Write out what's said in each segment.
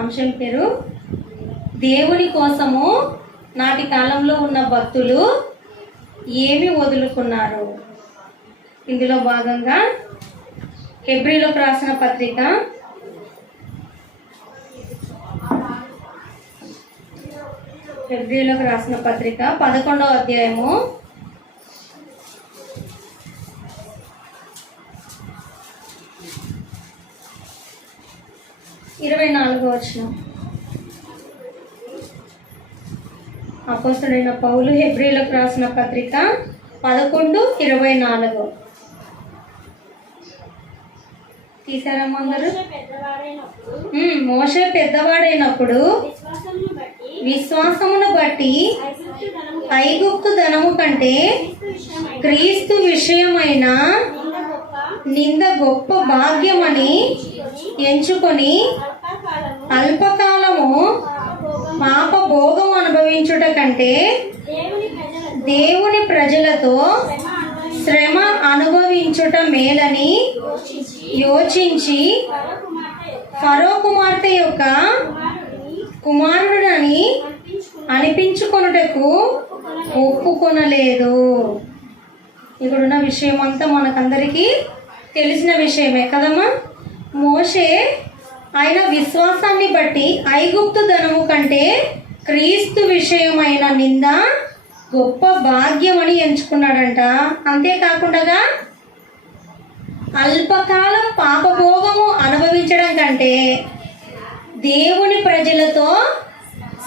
అంశం పేరు దేవుని కోసము నాటి కాలంలో ఉన్న భక్తులు ఏమి వదులుకున్నారు. ఇందులో భాగంగా హెబ్రీలకు రాసిన పత్రిక 11వ అధ్యాయము 24వ వచనం. అపోస్తలుడైన పౌలు హెబ్రీలకు రాసిన పత్రిక 11:24 తీసారమ్మా అందరూ? మోషే పెద్దవాడైనప్పుడు విశ్వాసమును బట్టి ఐగుప్తు ధనము కంటే క్రీస్తు విషయమైన నింద గొప్ప భాగ్యమని ఎంచుకొని అల్పకాలము పాప భోగం అనుభవించుట కంటే దేవుని ప్రజలతో శ్రమ అనుభవించుట మేలని యోచించి ఫరో కుమార్తె యొక్క కుమారుడని అనిపించుకొనుటకు ఒప్పుకొనలేదు. ఇక్కడున్న విషయం అంతా మనకందరికీ తెలిసిన విషయమే కదమ్మా. మోషే ఆయన విశ్వాసాన్ని బట్టి ఐగుప్తు ధనము కంటే క్రీస్తు విషయమైన నింద గొప్ప భాగ్యం అని ఎంచుకున్నాడంట. అంతేకాకుండా అల్పకాలం పాపభోగము అనుభవించడం కంటే దేవుని ప్రజలతో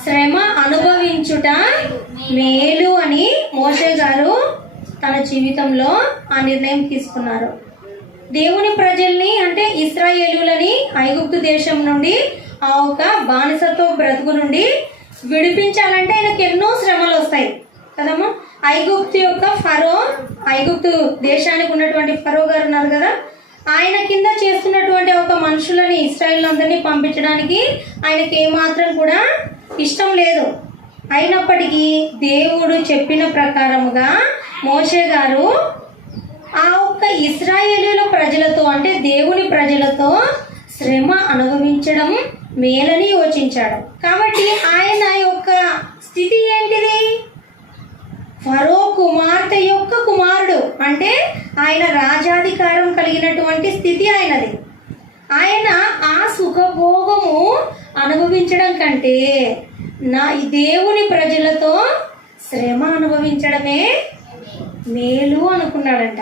శ్రమ అనుభవించుట మేలు అని మోషే గారు తన జీవితంలో ఆ నిర్ణయం తీసుకున్నారు. దేవుని ప్రజల్ని అంటే ఇశ్రాయేలులని ఐగుప్తు దేశం నుండి ఆ ఒక బానిసత్వ బ్రతుకు నుండి విడిపించాలంటే ఆయనకు ఎన్నో శ్రమలు వస్తాయి కదమ్మా. ఐగుప్తు దేశానికి ఉన్నటువంటి ఫరో గారు ఉన్నారు కదా, ఆయన కింద చేస్తున్నటువంటి ఒక మనుషులని ఇశ్రాయేల్ అందరినీ పంపించడానికి ఆయనకి ఏమాత్రం కూడా ఇష్టం లేదు. అయినప్పటికీ దేవుడు చెప్పిన ప్రకారముగా మోషే గారు ఆ ఒక్క ఇశ్రాయేలీల ప్రజలతో అంటే దేవుని ప్రజలతో శ్రమ అనుభవించడం మేలని యోచించాడు. కాబట్టి ఆయన యొక్క స్థితి ఏంటిది? ఫరో కుమార్తె యొక్క కుమారుడు అంటే ఆయన రాజాధికారం కలిగినటువంటి స్థితి ఆయనది. ఆయన ఆ సుఖభోగము అనుభవించడం కంటే దేవుని ప్రజలతో శ్రమ అనుభవించడమే మేలు అనుకున్నాడంట.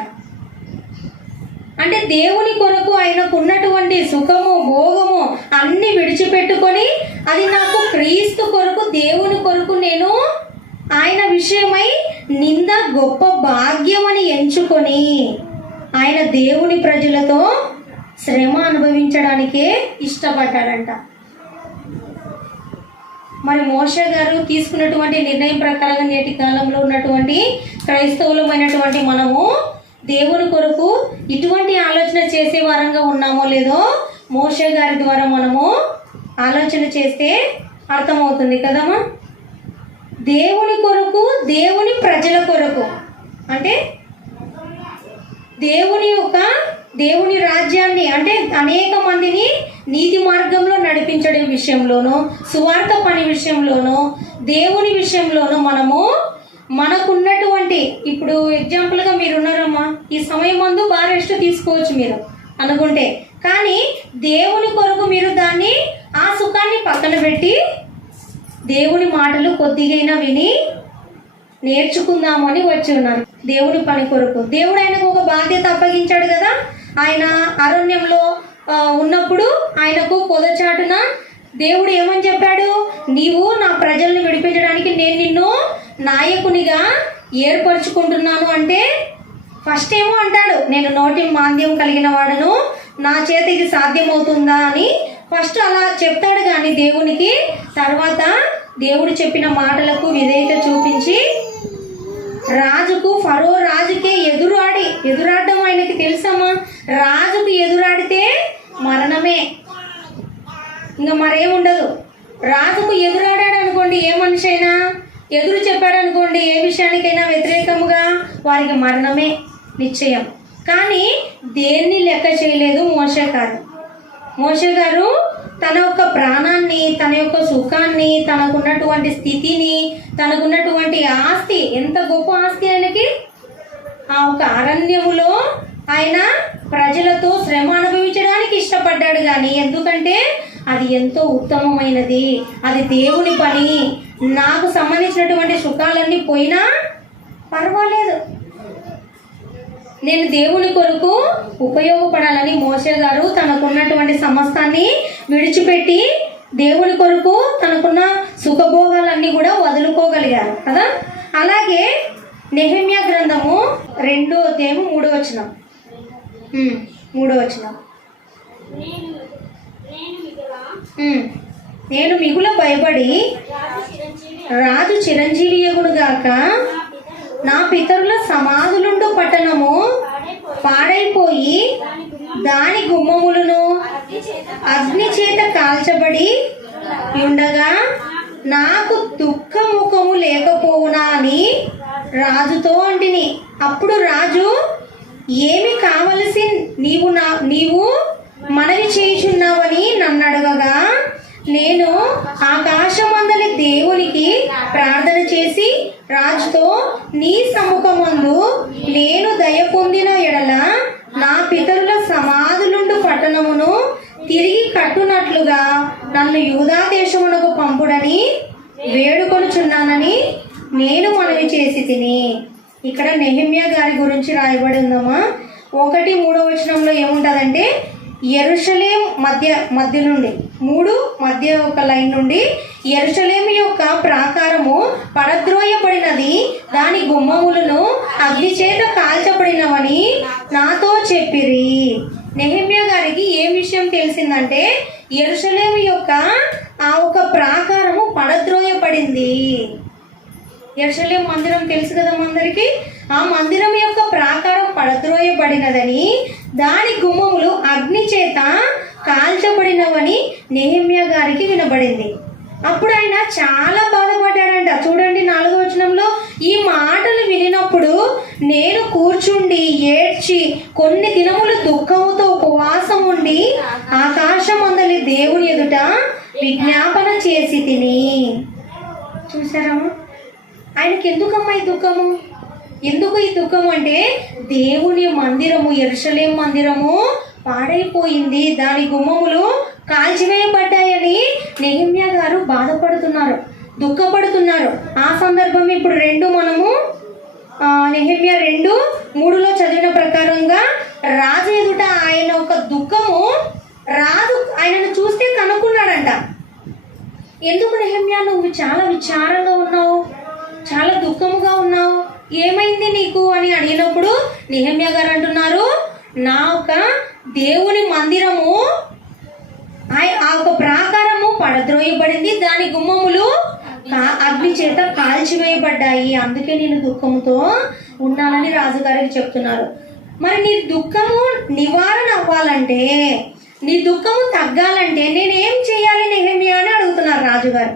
అంటే దేవుని కొరకు ఆయనకు ఉన్నటువంటి సుఖము భోగము అన్ని విడిచిపెట్టుకొని అది నాకు క్రీస్తు కొరకు దేవుని కొరకు నేను ఆయన విషయమై నింద గొప్ప భాగ్యమని ఎంచుకొని ఆయన దేవుని ప్రజలతో శ్రమ అనుభవించడానికే ఇష్టపడ్డాడంట. మరి మోషే గారు తీసుకున్నటువంటి నిర్ణయం ప్రకారంగా నేటి కాలంలో ఉన్నటువంటి క్రైస్తవులమైనటువంటి మనము దేవుని కొరకు ఇటువంటి ఆలోచన చేసే వారంగా ఉన్నామో లేదో మోషే గారి ద్వారా మనము ఆలోచన చేస్తే అర్థమవుతుంది కదమ్మా. దేవుని కొరకు దేవుని ప్రజల కొరకు అంటే దేవుని రాజ్యాన్ని అంటే అనేక మందిని నీతి మార్గంలో నడిపించడం విషయంలోనూ సువార్త పని విషయంలోనూ దేవుని విషయంలోనూ మనకున్నటువంటి ఇప్పుడు ఎగ్జాంపుల్గా మీరున్నారమ్మా, ఈ సమయం ముందు బాగా రెస్ట్ తీసుకోవచ్చు మీరు అనుకుంటే, కానీ దేవుని కొరకు మీరు దాన్ని ఆ సుఖాన్ని పక్కన పెట్టి దేవుని మాటలు కొద్దిగైనా విని నేర్చుకుందాము అని వచ్చి ఉన్నారు దేవుని పని కొరకు. దేవుడు ఆయనకు ఒక బాధ్యత అప్పగించాడు కదా. ఆయన అరణ్యంలో ఉన్నప్పుడు ఆయనకు పొదచాటున దేవుడు ఏమని చెప్పాడు? నీవు నా ప్రజల్ని విడిపించడానికి నేను నిన్ను నాయకునిగా ఏర్పరచుకుంటున్నాను అంటే ఫస్ట్ ఏమో అంటాడు, నేను నోటి మాంద్యం కలిగిన వాడను, నా చేత ఇది సాధ్యమవుతుందా అని ఫస్ట్ అలా చెప్తాడు. కానీ దేవునికి తర్వాత దేవుడు చెప్పిన మాటలకు విధేయత చూపించి ఫరో రాజుకే ఎదురాడడం ఆయనకి తెలుసమ్మా. రాజుకు ఎదురాడితే మరణమే, ఇంకా మరేముండదు. రాజుకు ఎదురాడాడు అనుకోండి, ఏ మనిషి అయినా ఎదురు చెప్పాడు అనుకోండి, ఏ విషయానికైనా వ్యతిరేకముగా వారికి మరణమే నిశ్చయం. కానీ దేన్ని లెక్క చేయలేదు మోషే గారు. తన యొక్క ప్రాణాన్ని తన యొక్క సుఖాన్ని, తనకున్నటువంటి స్థితిని, తనకున్నటువంటి ఆస్తి, ఎంత గొప్ప ఆస్తి ఆయనకి, ఆ ఒక అరణ్యములో ఆయన ప్రజలతో శ్రమ అనుభవించడానికి ఇష్టపడ్డాడు. కానీ ఎందుకంటే అది ఎంతో ఉత్తమమైనది, అది దేవుని పని, నాకు సంబంధించినటువంటి సుఖాలన్నీ పోయినా పర్వాలేదు, నేను దేవుని కొరకు ఉపయోగపడాలని మోషే గారు తనకున్నటువంటి సమస్తాన్ని విడిచిపెట్టి దేవుని కొరకు తనకున్న సుఖభోగాలన్నీ కూడా వదులుకోగలిగారు కదా. అలాగే నెహెమ్యా గ్రంథము 2వ అధ్యాయము 3వ వచనం. 3వ వచనం. నేను మిగుల భయపడి రాజు చిరంజీవి యగునుగాక, నా పితరుల సమాధులుండు పట్టణము పాడైపోయి దాని గుమ్మములను అగ్ని చేత కాల్చబడి ఉండగా నాకు దుఃఖముఖము లేకపోవునా అని రాజుతో అంటిని. అప్పుడు రాజు, ఏమి కావలసి నీవు మనవి చేయుచున్నావని నన్ను అడగగా, నేను ఆకాశమందలి దేవునికి ప్రార్థన చేసి రాజుతో, నీ సముఖమందు నేను దయ పొందిన ఎడల నా పితరుల సమాధులుండు పట్టణమును తిరిగి కట్టునట్లుగా నన్ను యూదా దేశమునకు పంపుడని వేడుకొనుచున్నానని నేను మనవి చేసి తిని. ఇక్కడ నెహెమ్యా గారి గురించి రాయబడి ఉందమ్మా. 1:3 వచనంలో ఏముంటుందంటే, యెరూషలేము మధ్య నుండి 3 మధ్య ఒక లైన్ నుండి, యెరూషలేము యొక్క ప్రాకారము పడద్రోయబడినది, దాని గుమ్మములను అగ్ని చేత కాల్చబడినవని నాతో చెప్పిరి. నెహెమ్యా గారికి ఏ విషయం తెలిసిందంటే, యెరూషలేము యొక్క ఆ ఒక ప్రాకారము పడద్రోయబడింది. యెరూషలేము మందిరం తెలుసు కదా అందరికి. ఆ మందిరం యొక్క ప్రాకారం పడద్రోయబడినదని, దాని గుమ్మములు అగ్ని చేత కాల్చబడినవని నెహెమ్యా గారికి వినబడింది. అప్పుడు ఆయన చాలా బాధపడ్డాడంట. చూడండి 4వ వచనంలో, ఈ మాటలు వినినప్పుడు నేను కూర్చుండి ఏడ్చి కొన్ని దినములు దుఃఖముతో ఉపవాసం ఉండి ఆకాశమందలి దేవుని ఎదుట విజ్ఞాపన చేసి తిని. చూసారా ఆయనకి ఎందుకమ్మా ఈ దుఃఖము? ఎందుకు ఈ దుఃఖము అంటే, దేవుని మందిరము, యెరూషలేము మందిరము పాడైపోయింది, దాని గుమ్మములు కాల్చివేయబడ్డాయని నెహెమ్యా గారు బాధపడుతున్నారు, దుఃఖపడుతున్నారు. ఆ సందర్భం ఇప్పుడు మనము నెహెమ్యా 2:3లో చదివిన ప్రకారంగా రాజు ఎదుట ఆయన ఒక దుఃఖము, రాజు ఆయనను చూస్తే కనుక్కున్నాడంట. ఎందుకు నెహెమ్యా నువ్వు చాలా విచారంగా ఉన్నావు, చాలా దుఃఖముగా ఉన్నావు, ఏమైంది నీకు అని అడిగినప్పుడు నెహెమ్యా గారు అంటున్నారు, నా ఒక దేవుని మందిరము ఆ ఒక ప్రాకారము పడద్రోయబడింది, దాని గుమ్మములు అగ్ని చేత కాల్చివేయబడ్డాయి, అందుకే నేను దుఃఖంతో ఉన్నానని రాజుగారికి చెప్తున్నారు. మరి నీ దుఃఖము నివారణ అవ్వాలంటే, నీ దుఃఖము తగ్గాలంటే నేనేం చేయాలి నెహెమ్యా అని అడుగుతున్నారు రాజుగారు.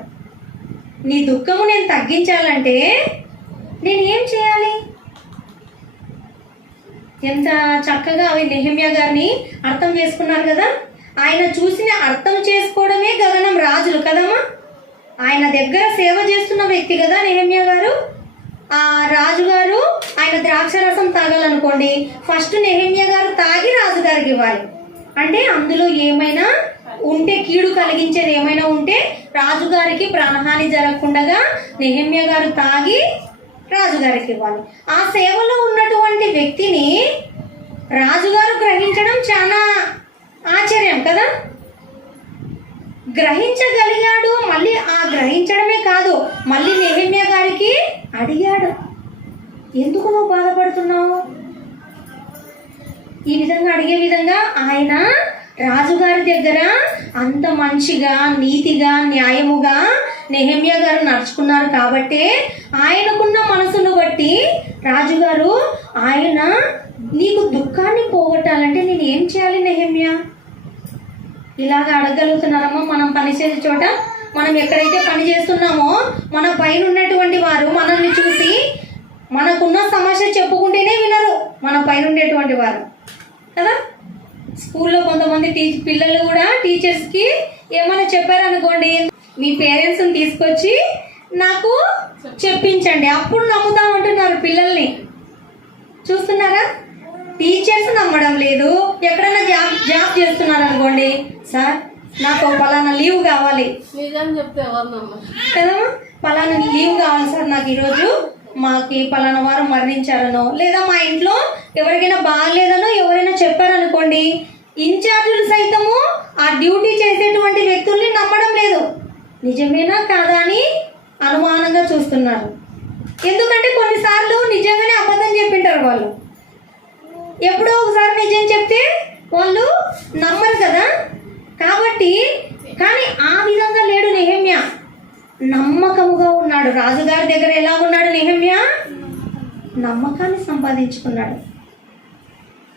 నీ దుఃఖము నేను తగ్గించాలంటే నేనేం చేయాలి? ఎంత చక్కగా అవి నెహెమ్యా గారిని అర్థం చేసుకున్నారు కదా. ఆయన చూసిన అర్థం చేసుకోవడమే గగనం రాజులు కదమ్మా. ఆయన దగ్గర సేవ చేస్తున్న వ్యక్తి కదా నెహెమ్యా గారు. ఆ రాజుగారు ఆయన ద్రాక్ష రసం తాగాలనుకోండి, ఫస్ట్ నెహెమ్యా గారు తాగి రాజుగారికి ఇవ్వాలి. అంటే అందులో ఏమైనా ఉంటే, కీడు కలిగించేది ఏమైనా ఉంటే రాజుగారికి ప్రాణహాని జరగకుండా నెహెమ్యా గారు తాగి రాజుగారికి ఇవ్వాలి. ఆ సేవలో ఉన్నటువంటి వ్యక్తిని రాజుగారు గ్రహించడం చాలా ఆశ్చర్యం కదా. గ్రహించగలిగాడు. మళ్ళీ ఆ గ్రహించడమే కాదు, మళ్ళీ నెహెమ్యా గారికి అడిగాడు, ఎందుకు నువ్వు బాధపడుతున్నావు? ఈ విధంగా అడిగే విధంగా ఆయన రాజుగారి దగ్గర అంత మంచిగా, నీతిగా, న్యాయముగా నెహెమ్యా గారు నడుచుకున్నారు కాబట్టి ఆయనకున్న మనసును బట్టి రాజుగారు, ఆయన నీకు దుఃఖాన్ని పోగొట్టాలంటే నేను ఏం చేయాలి నెహెమ్యా? ఇలాగ అడగలుగుతున్నారమ్మా. మనం పనిచేసే చోట, మనం ఎక్కడైతే పని చేస్తున్నామో మన పైన ఉన్నటువంటి వారు మనల్ని చూసి మనకున్న సమస్య చెప్పుకుంటేనే వినరు, మన పైన ఉండేటువంటి వారు కదా. స్కూల్లో కొంతమంది పిల్లలు కూడా టీచర్స్కి ఏమైనా చెప్పారనుకోండి, మీ పేరెంట్స్ని తీసుకొచ్చి నాకు చెప్పించండి అప్పుడు నమ్ముతామంటున్నారు పిల్లల్ని. చూస్తున్నారా? టీచర్స్ నమ్మడం లేదు. ఎక్కడైనా జాబ్ చేస్తున్నారు అనుకోండి, సార్ నాకు పలానా లీవ్ కావాలి కదా, పలానా లీవ్ కావాలి సార్ నాకు ఈరోజు, మాకు పలానా వారం మరణించారనో లేదా మా ఇంట్లో ఎవరికైనా బాగాలేదనో ఎవరైనా చెప్పారనుకోండి, ఇన్ఛార్జీలు సైతము ఆ డ్యూటీ చేసేటువంటి వ్యక్తుల్ని నమ్మడం లేదు. నిజమేనా కాదా అని అనుమానంగా చూస్తున్నారు. ఎందుకంటే కొన్నిసార్లు నిజంగానే అబద్ధం చెప్పింటారు వాళ్ళు. ఎప్పుడో ఒకసారి నిజం చెప్తే వాళ్ళు నమ్మరు కదా. కాబట్టి కానీ ఆ విధంగా లేడు నెహెమ్యా, నమ్మకముగా ఉన్నాడు. రాజుగారి దగ్గర ఎలా ఉన్నాడు నెహెమ్యా? నమ్మకాన్ని సంపాదించుకున్నాడు.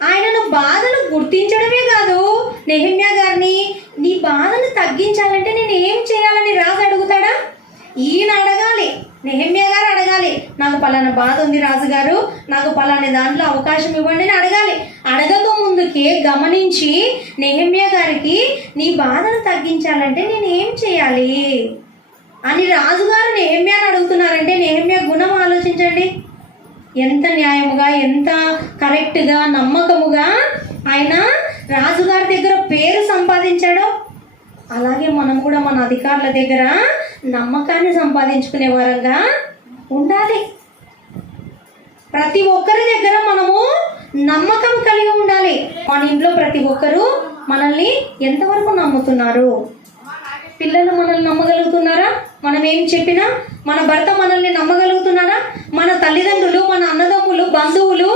ఆయనను బాధను గుర్తించడమే కాదు, నెహెమ్యా గారిని నీ బాధను తగ్గించాలంటే నేను ఏం చేయాలని రాజు అడుగుతాడా? ఈయన అడగాలి, నెహెమ్యా గారు అడగాలి, నాకు పలానా బాధ ఉంది రాజుగారు, నాకు పలానా దాంట్లో అవకాశం ఇవ్వండి అని అడగాలి. అడగక ముందుకే గమనించి నెహెమ్యా గారికి నీ బాధను తగ్గించాలంటే నేను ఏం చేయాలి అని రాజుగారు నెహెమ్యాని అడుగుతున్నారంటే నెహెమ్యా గుణం ఆలోచించండి. ఎంత న్యాయముగా, ఎంత కరెక్ట్గా, నమ్మకముగా ఆయన రాజుగారి దగ్గర పేరు సంపాదించాడో అలాగే మనం కూడా మన అధికారుల దగ్గర నమ్మకాన్ని సంపాదించుకునే వారంగా ఉండాలి. ప్రతి ఒక్కరి దగ్గర మనము నమ్మకం కలిగి ఉండాలి. మన ఇంట్లో ప్రతి ఒక్కరూ మనల్ని ఎంతవరకు నమ్ముతున్నారు? పిల్లలు మనల్ని నమ్మగలుగుతున్నారా? మనం ఏం చెప్పినా మన భర్త మనల్ని నమ్మగలుగుతున్నారా? మన తల్లిదండ్రులు, మన అన్నదమ్ములు, బంధువులు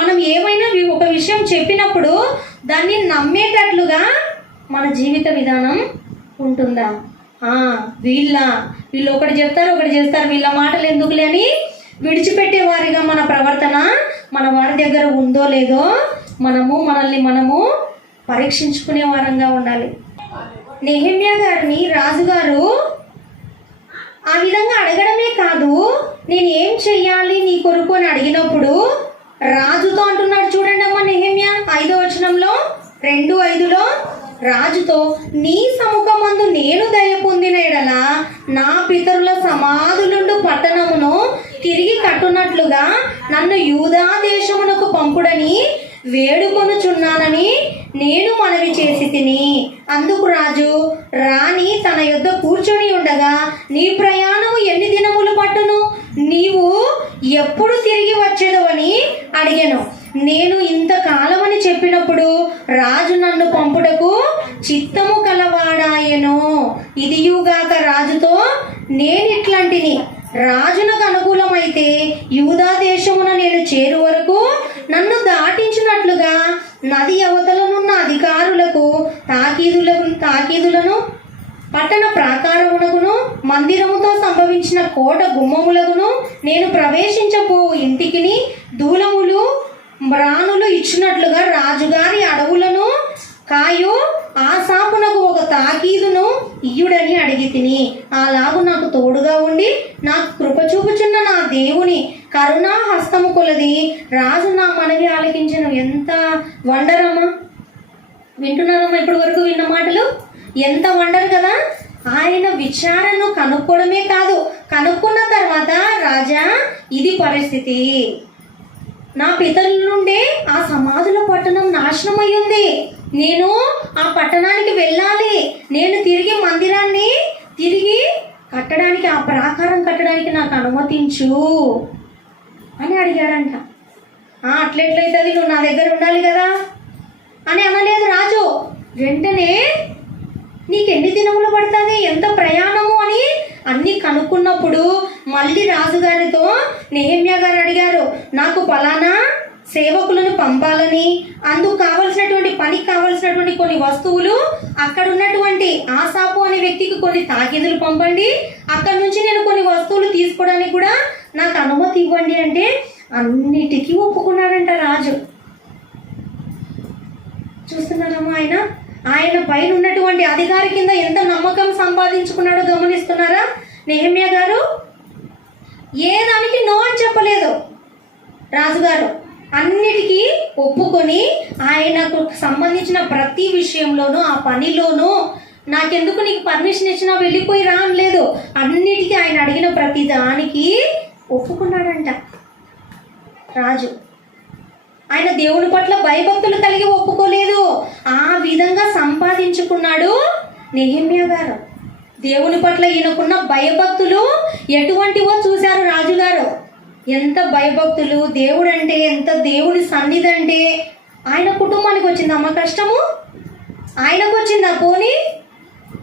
మనం ఏమైనా ఒక విషయం చెప్పినప్పుడు దాన్ని నమ్మేటట్లుగా మన జీవిత విధానం ఉంటుందా? వీళ్ళు ఒకటి చెప్తారు, ఒకటి చేస్తారు, వీళ్ళ మాటలు ఎందుకులే అని విడిచిపెట్టే వారిగా మన ప్రవర్తన మన వారి దగ్గర ఉందో లేదో మనల్ని పరీక్షించుకునే వారంగా ఉండాలి. నెహెమ్యా గారిని రాజుగారు ఆ విధంగా అడగడమే కాదు, నేను ఏం చెయ్యాలి నీ కొరకు అని అడిగినప్పుడు రాజుతో అంటున్నాడు. చూడండి అమ్మ, నెహెమ్యా 5వ వచనంలో 2:5 రాజుతో, నీ సముఖమందు నేను దయ పొందిన ఎడల నా పితరుల సమాధులుండు పట్టణమును తిరిగి కట్టునట్లుగా నన్ను యూదా దేశమునకు పంపుడని వేడుకొనుచున్నానని నేను మనవి చేసి తిని. అందుకు రాజు, రాణి తన యొద్ద కూర్చొని ఉండగా, నీ ప్రయాణము ఎన్ని దినములు పట్టును? నీవు ఎప్పుడు తిరిగి వచ్చేదవని అడిగాను. నేను ఇంతకాలమని చెప్పినప్పుడు రాజు నన్ను పంపుటకు చిత్తము కలవాడాయను. ఇదియుగాక రాజుతో నేనిట్లాంటిని, రాజునకు అనుకూలమైతే యూదా దేశమున నేను చేరు వరకు నన్ను దాటించినట్లుగా నది అవతలనున్న అధికారులకు తాకీదులను పట్టణ ప్రాకారమునకును మందిరముతో సంభవించిన కోట గుమ్మములకును నేను ప్రవేశించబో ఇంటికిని దూలములు మ్రానులు ఇచ్చినట్లుగా రాజుగారి అడవులను కాయు ఆసాపునకు ఒక తాకీదును ఇయ్యుడని అడిగి తిని. అలాగు నాకు తోడుగా ఉండి నాకు కృప చూపుచున్న నా దేవుని కరుణా హస్తము కొలది రాజు నా మనవి ఆలకించను. ఎంత వండరమ్మా! వింటున్నారమ్మా? ఇప్పటి వరకు విన్న మాటలు ఎంత వండరు కదా. ఆయన విచారణను కనుక్కోవడమే కాదు, కనుక్కున్న తర్వాత రాజా ఇది పరిస్థితి, నా పితరుల నుండే ఆ సమాధుల పట్టణం నాశనం అయ్యింది, నేను ఆ పట్టణానికి వెళ్ళాలి, నేను తిరిగి మందిరాన్ని తిరిగి కట్టడానికి, ఆ ప్రాకారం కట్టడానికి నాకు అనుమతించు అని అడిగాడంట. అట్లెట్లయితుంది, నువ్వు నా దగ్గర ఉండాలి కదా అని అనలేదు రాజు. వెంటనే నీకెన్ని దినములు పడుతుంది, ఎంత ప్రయాణము అని అన్నీ కనుక్కున్నప్పుడు మళ్ళీ రాజుగారితో నెహెమ్యా గారు అడిగారు, నాకు పలానా సేవకులను పంపాలని, అందుకు కావలసినటువంటి పనికి కావలసినటువంటి కొన్ని వస్తువులు అక్కడ ఉన్నటువంటి ఆసాపు అనే వ్యక్తికి కొన్ని తాకీదులు పంపండి, అక్కడి నుంచి నేను కొన్ని వస్తువులు తీసుకోవడానికి కూడా నాకు అనుమతి ఇవ్వండి అంటే అన్నిటికీ ఒప్పుకున్నాడంట రాజు. చూస్తున్నారమ్మా, ఆయన పైన ఉన్నటువంటి అధికారి కింద ఎంత నమ్మకం సంపాదించుకున్నాడో గమనిస్తున్నారా? నెహెమ్యా గారు ఏ దానికి నో అని చెప్పలేదు రాజుగారు. అన్నిటికీ ఒప్పుకొని ఆయనకు సంబంధించిన ప్రతి విషయంలోనూ ఆ పనిలోనూ నాకెందుకు నీకు పర్మిషన్ ఇచ్చినా వెళ్ళిపోయి రా అనలేదు. అన్నిటికీ ఆయన అడిగిన ప్రతి దానికి ఒప్పుకున్నాడంట రాజు. ఆయన దేవుని పట్ల భయభక్తులు కలిగి ఒప్పుకోలేదు, ఆ విధంగా సంపాదించుకున్నాడు నెహెమ్యా గారు. దేవుని పట్ల ఈయనకున్న భయభక్తులు ఎటువంటివో చూశారు రాజుగారు. ఎంత భయభక్తులు, దేవుడు అంటే ఎంత, దేవుని సన్నిధి అంటే. ఆయన కుటుంబానికి వచ్చిందమ్మ కష్టము? ఆయనకు వచ్చిందా? పోనీ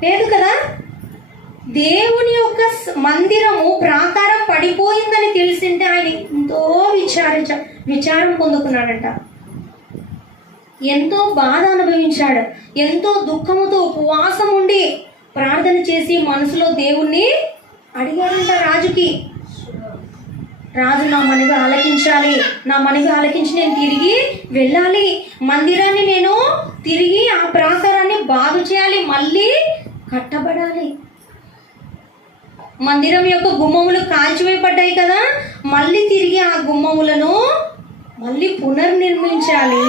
లేదు కదా. దేవుని యొక్క మందిరము ప్రాకారం పడిపోయిందని తెలిసింటే ఆయన ఎంతో విచారం పొందుకున్నాడంట. ఎంతో బాధ అనుభవించాడు. ఎంతో దుఃఖముతో ఉపవాసం ఉండి ప్రార్థన చేసి మనసులో దేవుణ్ణి అడిగాడంట రాజుకి. రాజు నా మనవి ఆలకించాలి, నా మనవి ఆలకించి నేను తిరిగి వెళ్ళాలి, మందిరాన్ని నేను తిరిగి ఆ ప్రాకారాన్ని బాగు చేయాలి, మళ్ళీ కట్టబడాలి. మందిరం యొక్క గుమ్మములు కాల్చివేయబడ్డాయి కదా, మళ్ళీ తిరిగి ఆ గుమ్మములను మళ్ళీ పునర్నిర్మించాలి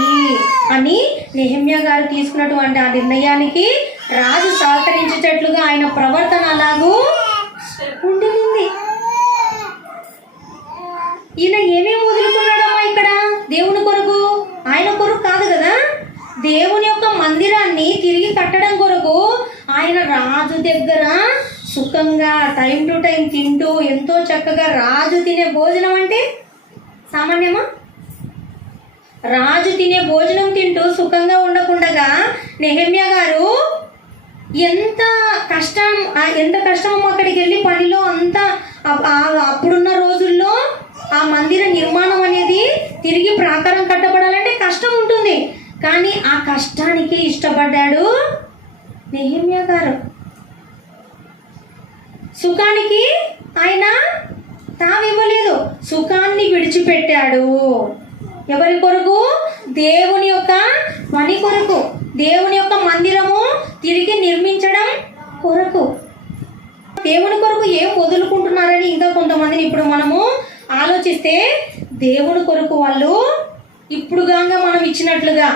అని నెహెమ్యా గారు తీసుకున్నటువంటి ఆ నిర్ణయానికి రాజు సహకరించేటట్లుగా ఆయన ప్రవర్తన అలాగూ ఉండింది. ఈయన ఏమేమి వదులుకున్నాడమ్మా ఇక్కడ దేవుని కొరకు? ఆయన కొరకు కాదు కదా, దేవుని యొక్క మందిరాన్ని తిరిగి కట్టడం కొరకు ఆయన రాజు దగ్గర సుఖంగా టైం టు టైం తింటూ ఎంతో చక్కగా రాజు తినే భోజనం అంటే సామాన్యమా? రాజు తినే భోజనం తింటూ సుఖంగా ఉండకుండగా నెహెమ్యా గారు ఎంత కష్టమో అక్కడికి వెళ్ళి పనిలో అంతా అప్పుడున్న రోజుల్లో ఆ మందిర నిర్మాణం అనేది తిరిగి ప్రాకారం కట్టబడాలంటే కష్టం ఉంటుంది. కానీ ఆ కష్టానికి ఇష్టపడ్డాడు నెహెమ్యా గారు. సుఖానికి ఆయన తావివ్వలేదు, సుఖాన్ని విడిచిపెట్టాడు. ఎవరి కొరకు? దేవుని యొక్క పని కొరకు, దేవుని యొక్క మందిరము తిరిగి నిర్మించడం కొరకు. దేవుని కొరకు ఏం వదులుకుంటున్నారని ఇంకా కొంతమందిని ఇప్పుడు మనము ఆలోచిస్తే, దేవుని కొరకు వాళ్ళు ఇప్పుడుగాగా మనం ఇచ్చినట్లుగా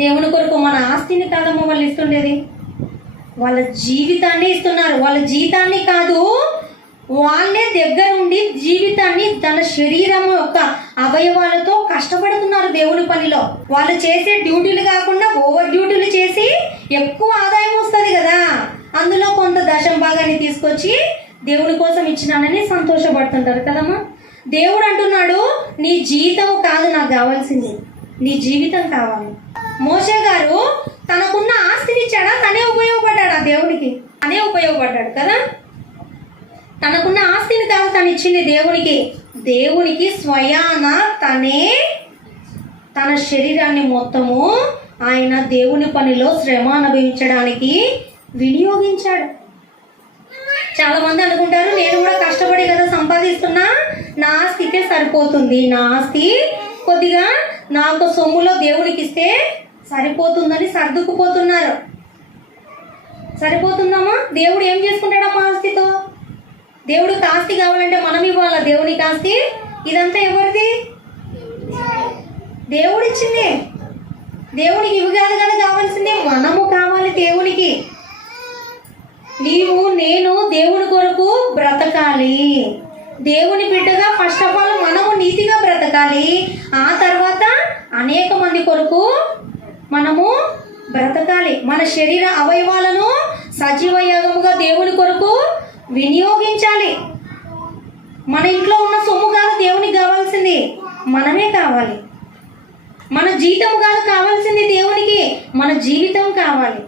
దేవుని కొరకు మన ఆస్తిని కాదమ్మా వాళ్ళు ఇస్తుండేది, వాళ్ళ జీవితాన్ని ఇస్తున్నారు. వాళ్ళ జీతాన్ని కాదు, వాళ్ళే దగ్గరుండి జీవితాన్ని తన శరీరం యొక్క అవయవాలతో కష్టపడుతున్నారు దేవుని పనిలో. వాళ్ళు చేసే డ్యూటీలు కాకుండా ఓవర్ డ్యూటీలు చేసి ఎక్కువ ఆదాయం వస్తుంది కదా, అందులో కొంత దశం భాగాన్ని తీసుకొచ్చి దేవుని కోసం ఇచ్చినానని సంతోషపడుతుంటారు కదమ్మా. దేవుడు అంటున్నాడు, నీ జీతం కాదు నాకు కావాల్సింది, నీ జీవితం కావాలి. మోషే గారు తనకున్న ఆస్తిని ఇచ్చాడా? తనే ఉపయోగపడ్డాడు ఆ దేవునికి, తనే ఉపయోగపడ్డాడు కదా. తనకున్న ఆస్తిని కాదు తను ఇచ్చింది దేవునికి. దేవునికి స్వయాన తనే తన శరీరాన్ని మొత్తము ఆయన దేవుని పనిలో శ్రమ అనుభవించడానికి వినియోగించాడు. చాలా మంది అనుకుంటారు, నేను కూడా కష్టపడి కదా సంపాదిస్తున్నా, నా ఆస్తికే సరిపోతుంది, నా ఆస్తి కొద్దిగా నాకు సొమ్ములో దేవునికి ఇస్తే సరిపోతుందని సర్దుకుపోతున్నారు. సరిపోతుందమ్మా? దేవుడు ఏం చేసుకుంటాడమ్మా ఆస్తితో? దేవుడికి ఆస్తి కావాలంటే మనం ఇవ్వాలా దేవునికి ఆస్తి? ఇదంతా ఎవరిది? దేవుడిచ్చింది. దేవునికి ఇవి కాదు కదా కావాల్సిందే, మనము కావాలి దేవునికి. నీవు నేను దేవుని కొరకు బ్రతకాలి. దేవుని బిడ్డగా ఫస్ట్ ఆఫ్ ఆల్ మనము నీతిగా బ్రతకాలి. ఆ తర్వాత అనేక మంది కొరకు మనము బ్రతకాలి. మన శరీర అవయవాలను సజీవ యాగముగా దేవుని కొరకు వినియోగించాలి. మన ఇంట్లో ఉన్న సొమ్ము కాదు దేవునికి కావాల్సింది, మనమే కావాలి. మన జీతం కాదు కావాల్సింది దేవునికి, మన జీవితం కావాలి.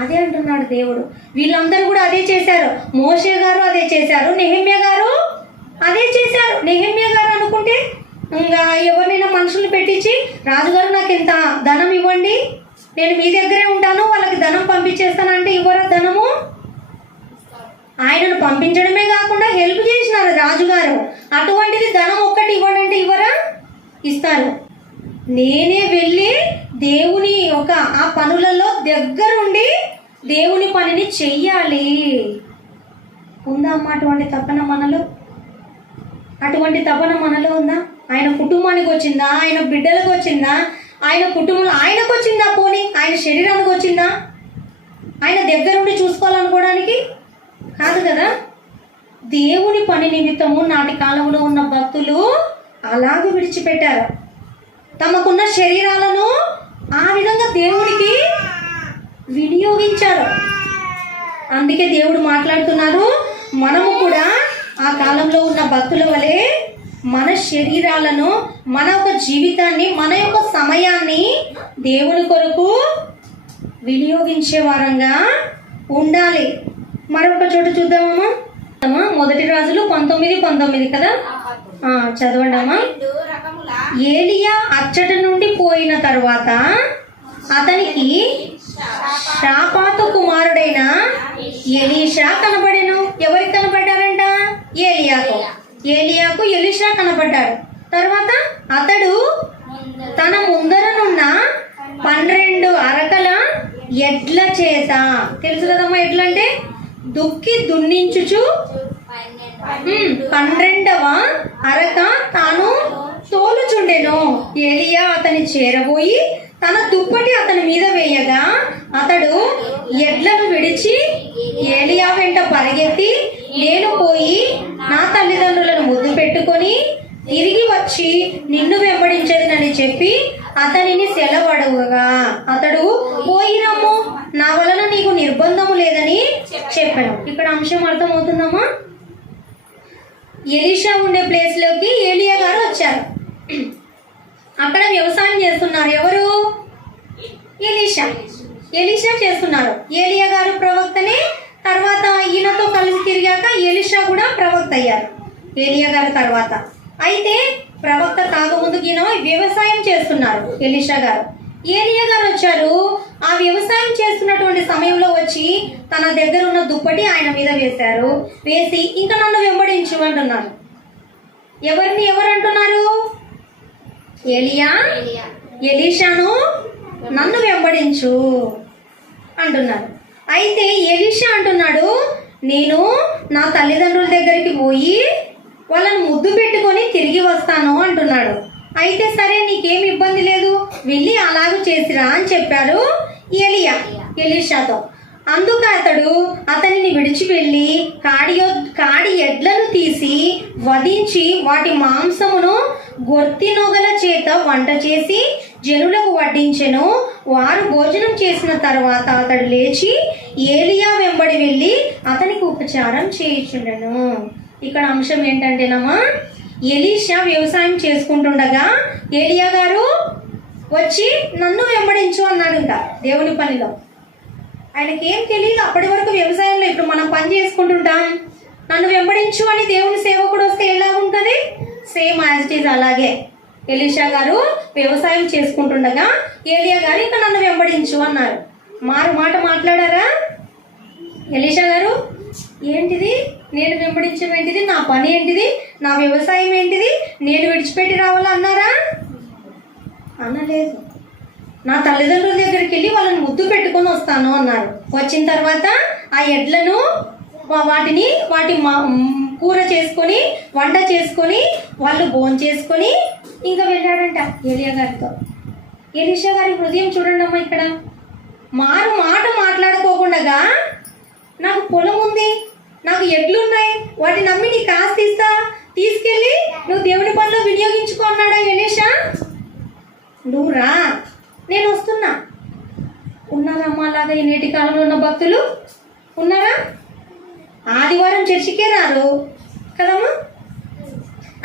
అదే అంటున్నాడు దేవుడు. వీళ్ళందరూ కూడా అదే చేశారు. మోషే గారు అదే చేశారు, నెహెమ్యా గారు అదే చేశారు. నెహెమ్యా గారు అనుకుంటే ఇంకా ఎవరినైనా మనుషులు పెట్టించి, రాజుగారు నాకు ఇంత ధనం ఇవ్వండి, నేను మీ దగ్గరే ఉంటాను, వాళ్ళకి ధనం పంపించేస్తానంటే ఇవ్వరా ధనము? ఆయనను పంపించడమే కాకుండా హెల్ప్ చేసినారు రాజుగారు. అటువంటిది ధనం ఒక్కటి ఇవ్వండి అంటే ఇవ్వరా? ఇస్తారు. నేనే వెళ్ళి దేవుని ఒక ఆ పనులలో దగ్గరుండి దేవుని పనిని చెయ్యాలి. ఉందా అమ్మ అటువంటి తపన మనలో? అటువంటి తపన మనలో ఉందా? ఆయన కుటుంబానికి వచ్చిందా, ఆయన బిడ్డలకు వచ్చిందా, ఆయన కుటుంబంలో ఆయనకు వచ్చిందా, పోనీ ఆయన శరీరానికి వచ్చిందా, ఆయన దగ్గరుండి చూసుకోవాలనుకోవడానికి కాదు కదా. దేవుని పని నిమిత్తము నాటి కాలంలో ఉన్న భక్తులు అలాగే విడిచిపెట్టారు. తమకున్న శరీరాలను ఆ విధంగా దేవుడికి వినియోగించారు. అందుకే దేవుడు మాట్లాడుతున్నారు, మనము కూడా ఆ కాలంలో ఉన్న భక్తుల వలె మన శరీరాలను, మన యొక్క జీవితాన్ని, మన యొక్క సమయాన్ని దేవుని కొరకు వినియోగించే వారంగా ఉండాలి. మరొక చోట చూద్దామమ్మా. మొదటి రాజులు 19:19 కదా, చదవండమ్మా. ఏలియా అచ్చట నుండి పోయిన తర్వాత అతనికి షాపాతు కుమారుడైన ఎలీషా కనబడెను. ఎవరికి కనబడ్డారంట? ఏలియాకు ఎలీషా కనబడ్డాడు. తర్వాత అతడు తన ముందరనున్న 12 అరకల ఎడ్ల చేత, తెలుసు కదమ్మా ఎడ్లు అంటే, దుక్కి దున్నించుచు 12వ అరక తాను తోలుచుండెను. ఏలియా అతని చేరబోయి తన దుప్పటి అతని మీద వేయగా అతడు ఎడ్లను విడిచి ఏలియా వెంట పరిగెత్తి, నేను పోయి నా తల్లిదండ్రులను ముద్దు పెట్టుకొని తిరిగి వచ్చి నిన్ను వెంబడించదనని చెప్పి అతనిని సెలవడగా అతడు, పోయి రమ్ము, నా వలన నీకు నిర్బంధము లేదని చెప్పాను. ఇక్కడ అంశం అర్థమవుతుందమ్మా. ఎలీషా ఉండే ప్లేస్ లోకి ఏలియా గారు వచ్చారు. అక్కడ వ్యవసాయం చేస్తున్నారు. ఎవరు? ఎలీషా చేస్తున్నారు. ఏలియా గారు ప్రవక్తనే. తర్వాత ఈయనతో కలిసి తిరిగాక ఎలీషా కూడా ప్రవక్త అయ్యారు ఏలియా గారు తర్వాత. అయితే ప్రవక్త కాకముందుకు ఈయన వ్యవసాయం చేస్తున్నారు ఎలీషా గారు. ఏలియా గారు వచ్చారు. ఆ వ్యవసాయం చేస్తున్నటువంటి సమయంలో వచ్చి తన దగ్గర ఉన్న దుప్పటి ఆయన మీద వేశారు. వేసి ఇంకా నన్ను వెంబడించు అంటున్నారు. ఎవరు అంటున్నారు? ఎలీషాను నన్ను వెంబడించు అంటున్నారు. అయితే ఎలీషా అంటున్నాడు, నేను నా తల్లిదండ్రుల దగ్గరికి పోయి వాళ్ళని ముద్దు పెట్టుకొని తిరిగి వస్తాను అంటున్నాడు. అయితే సరే, నీకేం ఇబ్బంది లేదు, వెళ్ళి అలాగూ చేసిరా అని చెప్పారు ఎలీషాతో. అందుకు అతడు అతనిని విడిచి వెళ్ళి కాడి ఎడ్లను తీసి వధించి వాటి మాంసమును గొర్తి నొగల చేత వంట చేసి జనులకు వడ్డించెను. వారు భోజనం చేసిన తర్వాత అతడు లేచి ఏలియా వెంబడి వెళ్ళి అతనికి ఉపచారం చేయించుండెను. ఇక్కడ అంశం ఏంటంటేనమ్మా, ఎలీషా వ్యవసాయం చేసుకుంటుండగా ఏలియా గారు వచ్చి నన్ను వెంబడించు అన్నాడు. ఇంకా దేవుని పనిలో ఆయనకి ఏం తెలియదు అప్పటి వరకు వ్యవసాయంలో. ఇప్పుడు మనం పని చేసుకుంటుంటాం, నన్ను వెంబడించు అని దేవుని సేవకుడు వస్తే ఎలా ఉంటుంది? సేమ్ యాజ్ ఇట్ ఈజ్ అలాగే ఎలీషా గారు వ్యవసాయం చేసుకుంటుండగా ఏలియా గారు ఇంకా నన్ను వెంబడించు అన్నారు. మాట మాట్లాడారా? ఎలీషా గారు, ఏంటిది నేను వెంబడించడం ఏంటిది, నా పని ఏంటిది, నా వ్యవసాయం ఏంటిది, నేను విడిచిపెట్టి రావాలా అన్నారా? అనలేదు. నా తల్లిదండ్రుల దగ్గరికి వెళ్ళి వాళ్ళని ముద్దు పెట్టుకొని వస్తాను అన్నారు. వచ్చిన తర్వాత ఆ ఎడ్లను వాటి కూర చేసుకొని వంట చేసుకొని వాళ్ళు భోజనం చేసుకొని ఇంకా వెళ్ళాడంట ఏలియా గారితో. ఎలీషా గారి హృదయం చూడండి అమ్మా. ఇక్కడ మాట మాట్లాడుకోకుండా, నాకు పొలం ఉంది, నాకు ఎడ్లు ఉన్నాయి, వాటిని నమ్మి నీ కాసు తీసుకెళ్ళి నువ్వు దేవుడి పనిలో వినియోగించుకో అన్నాడా ఎలీషా? నువ్వు రా, నేను వస్తున్నా. ఉన్నారమ్మా అలాగా ఈ నేటి కాలంలో ఉన్న భక్తులు? ఉన్నారా? ఆదివారం చర్చికే రారు కదమ్మా.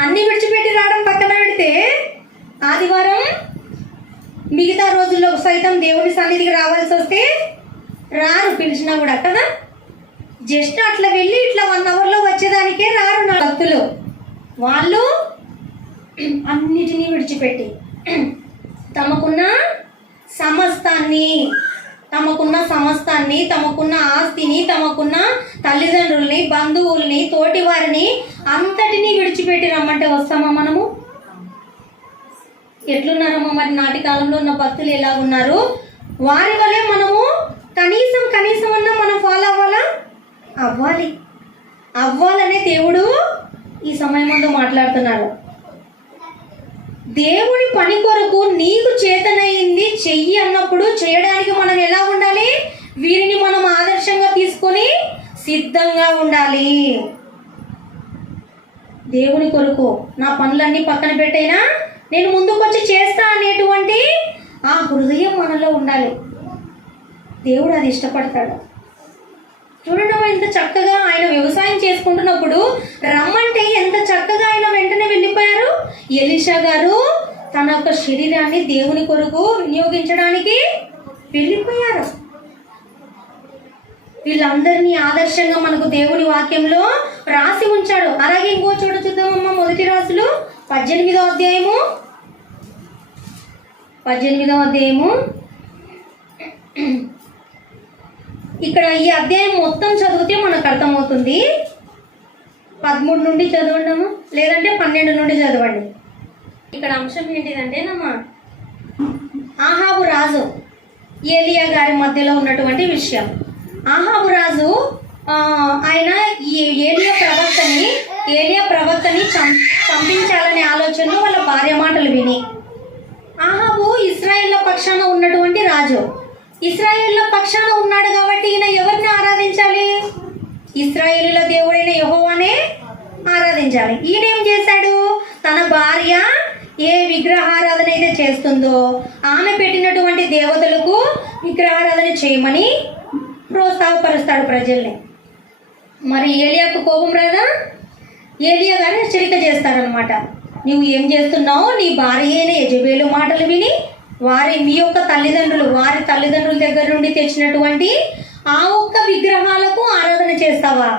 అన్నీ విడిచిపెట్టి రావడం పక్కన పెడితే ఆదివారం మిగతా రోజుల్లో సైతం దేవుని సన్నిధికి రావాల్సి వస్తే రారు, పిలిచినా కూడా కదా. జస్ట్ అట్లా వెళ్ళి ఇట్లా 1 అవర్లో వచ్చేదానికే రారు నా భక్తులు. వాళ్ళు అన్నిటినీ విడిచిపెట్టి తమకున్న సమస్తాన్ని, తమకున్న ఆస్తిని, తమకున్న తల్లిదండ్రుల్ని, బంధువుల్ని, తోటి వారిని అంతటినీ విడిచిపెట్టి రమ్మంటే వస్తామా మనము? ఎట్లున్నారమ్మా మరి నాటి కాలంలో ఉన్న భక్తులు ఎలా ఉన్నారు? వారి వల్లే మనము కనీసం అన్నా మనం ఫాలో అవ్వాలనే దేవుడు ఈ సమయం ముందు మాట్లాడుతున్నారు. దేవుని పని కొరకు నీకు చేతనైంది చెయ్యి అన్నప్పుడు చేయడానికి మనం ఎలా ఉండాలి? వీరిని మనం ఆదర్శంగా తీసుకొని సిద్ధంగా ఉండాలి. దేవుని కొరకు నా పనులన్నీ పక్కన పెట్టైనా నేను ముందుకొచ్చి చేస్తా అనేటువంటి ఆ హృదయం మనలో ఉండాలి. దేవుడు అది ఇష్టపడతాడు. చూడండి ఎంత చక్కగా ఆయన వ్యవసాయం చేసుకుంటున్నప్పుడు రమ్మంటే ఎంత చక్కగా ఆయన వెంటనే వెళ్ళిపోయారు. ఎలీషా గారు తన యొక్క శరీరాన్ని దేవుని కొరకు వినియోగించడానికి వెళ్ళిపోయారు. వీళ్ళందరినీ ఆదర్శంగా మనకు దేవుని వాక్యంలో రాసి ఉంచాడు. అలాగే ఇంకో చోట చూద్దామమ్మా, మొదటి రాసులు 18వ అధ్యాయము. ఇక్కడ ఈ అధ్యాయం మొత్తం చదివితే మనకు అర్థమవుతుంది. 13 నుండి చదవండి, లేదంటే 12 నుండి చదవండి. ఇక్కడ అంశం ఏంటిదంటేనమ్మా, ఆహాబు రాజు ఏలియా గారి మధ్యలో ఉన్నటువంటి విషయం. ఆహాబు రాజు ఆయన ఈ ఏలియా ప్రవక్తని చంపించాలనే ఆలోచనలో వాళ్ళ భార్య మాటలు విని, ఆహాబు ఇశ్రాయేళ్ల పక్షాన ఉన్నటువంటి రాజు, ఇశ్రాయేళ్ల పక్షాన ఉన్నాడు కాబట్టి ఈయన ఎవరిని ఆరాధించాలి? ఇశ్రాయేలుల దేవుడైన యెహోవానే ఆరాధించాలి. ఈయనేం చేశాడు? తన భార్య ఏ విగ్రహారాధన అయితే చేస్తుందో ఆమె పెట్టినటువంటి దేవతలకు విగ్రహారాధన చేయమని ప్రోత్సాహపరుస్తాడు ప్రజల్ని. మరి ఏలియాకు కోపం రాదా? ఏలియా గారిని హెచ్చరిక చేస్తారనమాట. నువ్వు ఏం చేస్తున్నావు? నీ భార్య అయిన యెజబేలు మాటలు విని మీ యొక్క వారి తల్లిదండ్రుల దగ్గర నుండి తెచ్చినటువంటి ఆ ఒక్క విగ్రహాలకు ఆరాధన చేస్తావా?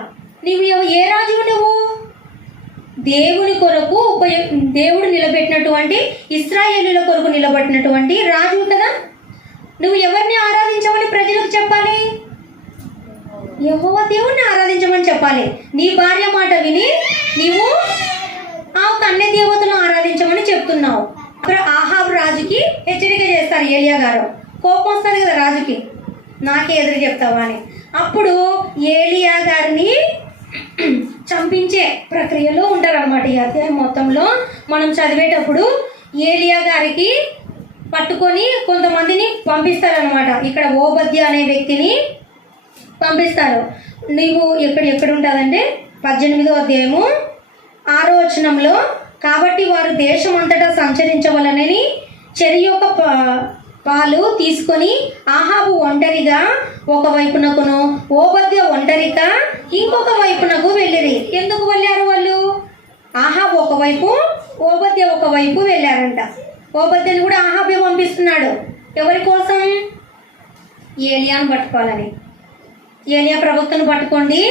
నువ్వు ఏ రాజువు? నువ్వు దేవుని కొరకు దేవుడు నిలబెట్టినటువంటి ఇశ్రాయేలుల కొరకు నిలబెట్టినటువంటి రాజువు కదా. నువ్వు ఎవరిని ఆరాధించమని ప్రజలకు చెప్పాలి? యెహోవా దేవుణ్ణి ఆరాధించమని చెప్పాలి. నీ భార్య మాట విని నీవు ఆ కన్య దేవతలను ఆరాధించమని చెప్తున్నావు. ఆహాబు రాజుకి హెచ్చరిక చేస్తారు ఏలియా గారు. కోపం వస్తుంది కదా రాజుకి, నాకే ఎదురు చెప్తావా అని. అప్పుడు ఏలియా గారిని చంపించే ప్రక్రియలో ఉంటారన్నమాట. ఈ అధ్యాయం మొత్తంలో మనం చదివేటప్పుడు ఏలియా గారికి పట్టుకొని కొంతమందిని పంపిస్తారనమాట. ఇక్కడ ఓబద్య అనే వ్యక్తిని పంపిస్తారు. నీవు ఎక్కడ ఉంటుందంటే 18వ అధ్యాయము 6వ వచనంలో, కాబట్టి వారు దేశం అంతటా సంచరించవలనని చెరి యొక్క పాలు తీసుకొని ఆహాబు ఒంటరిగా ఒక వైపునకును ఓబద్య ఒంటరిగా ఇంకొక వైపునకు వెళ్ళిరి. ఎందుకు వెళ్ళారు వాళ్ళు? ఆహాబు ఒకవైపు, ఓబద్య ఒకవైపు వెళ్ళారంట. ఓబద్యని కూడా ఆహాబే పంపిస్తున్నాడు. ఎవరి కోసం? ఏలియాను పట్టుకోవాలని. ఏలియా ప్రవక్తను పట్టుకోండి,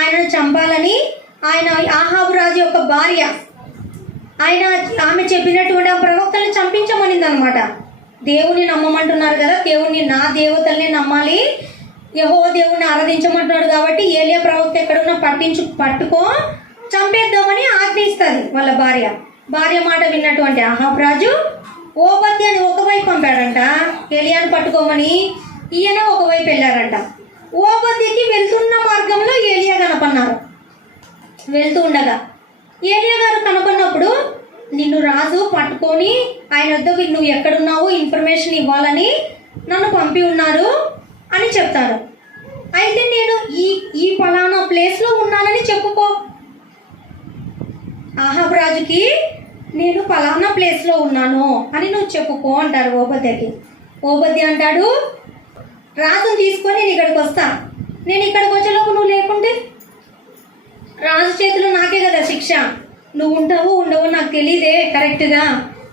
ఆయనను చంపాలని. ఆయన ఆహాబు రాజు యొక్క భార్య, ఆమె చెప్పినటువంటి ఆ ప్రవక్తల్ని చంపించమనింది అనమాట. దేవుని నమ్మమంటున్నారు కదా, దేవుని నా దేవతల్ని నమ్మాలి, యెహోవా దేవుణ్ణి ఆరాధించమంటున్నాడు కాబట్టి ఏలియా ప్రవక్త ఎక్కడున్నా పట్టుకో, చంపేద్దామని ఆజ్ఞిస్తుంది వాళ్ళ భార్య. భార్య మాట విన్నటువంటి ఆహాబు రాజు ఓబద్యాని ఒకవైపు పంపాడంట ఏలియాను పట్టుకోమని. ఈయన ఒకవైపు వెళ్ళారంట. ఓబద్యకి వెళ్తున్న మార్గంలో ఏలియా కనపన్నారు. వెళ్తూ ఉండగా ఏలియా గారు కనపడినప్పుడు, నిన్ను రాజు పట్టుకొని ఆయన వద్దకు నువ్వు ఎక్కడున్నావు ఇన్ఫర్మేషన్ ఇవ్వాలని నన్ను పంపి ఉన్నారు అని చెప్తారు. అయితే నేను ఈ ఫలానా ప్లేస్లో ఉన్నానని చెప్పుకో. ఆహాబు రాజుకి నేను ఫలానా ప్లేస్లో ఉన్నాను అని నువ్వు చెప్పుకో అంటారు ఓబద్యకి. ఓబద్య అంటాడు, రాజుని తీసుకొని నేను ఇక్కడికి వస్తా. నేను ఇక్కడికి వచ్చేలోపు నువ్వు లేకుంటే రాజు చేతిలో నాకే కదా శిక్ష. నువ్వు ఉంటావో ఉండవో నాకు తెలియదే కరెక్ట్గా.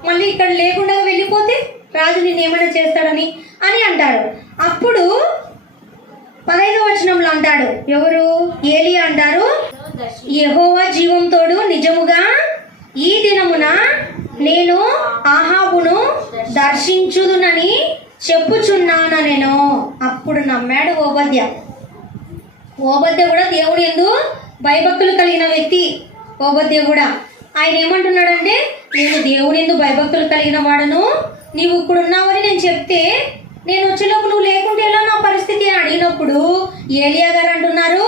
మళ్ళీ ఇక్కడ లేకుండా వెళ్ళిపోతే రాజు నిన్నేమైనా చేస్తాడని అంటాడు. అప్పుడు 15వ వచనంలో అంటాడు, ఎవరు? ఏలియా అంటారు, యెహోవా జీవంతోడు నిజముగా ఈ దినమున నేను ఆహాబును దర్శించుదునని చెప్పుచున్నాను నేను. అప్పుడు నమ్మాడు ఓబద్య. ఓబద్య కూడా దేవుని యందు భయభక్తులు కలిగిన వ్యక్తి. ఓబద్య కూడా ఆయన ఏమంటున్నాడంటే, నేను దేవుని యందు భయభక్తులు కలిగిన వాడను, నీవు ఇప్పుడు ఉన్నావని నేను చెప్తే నేను వచ్చేలోపు నువ్వు లేకుంటే ఎలా నా పరిస్థితి అని అడిగినప్పుడు ఏలియా గారు అంటున్నారు,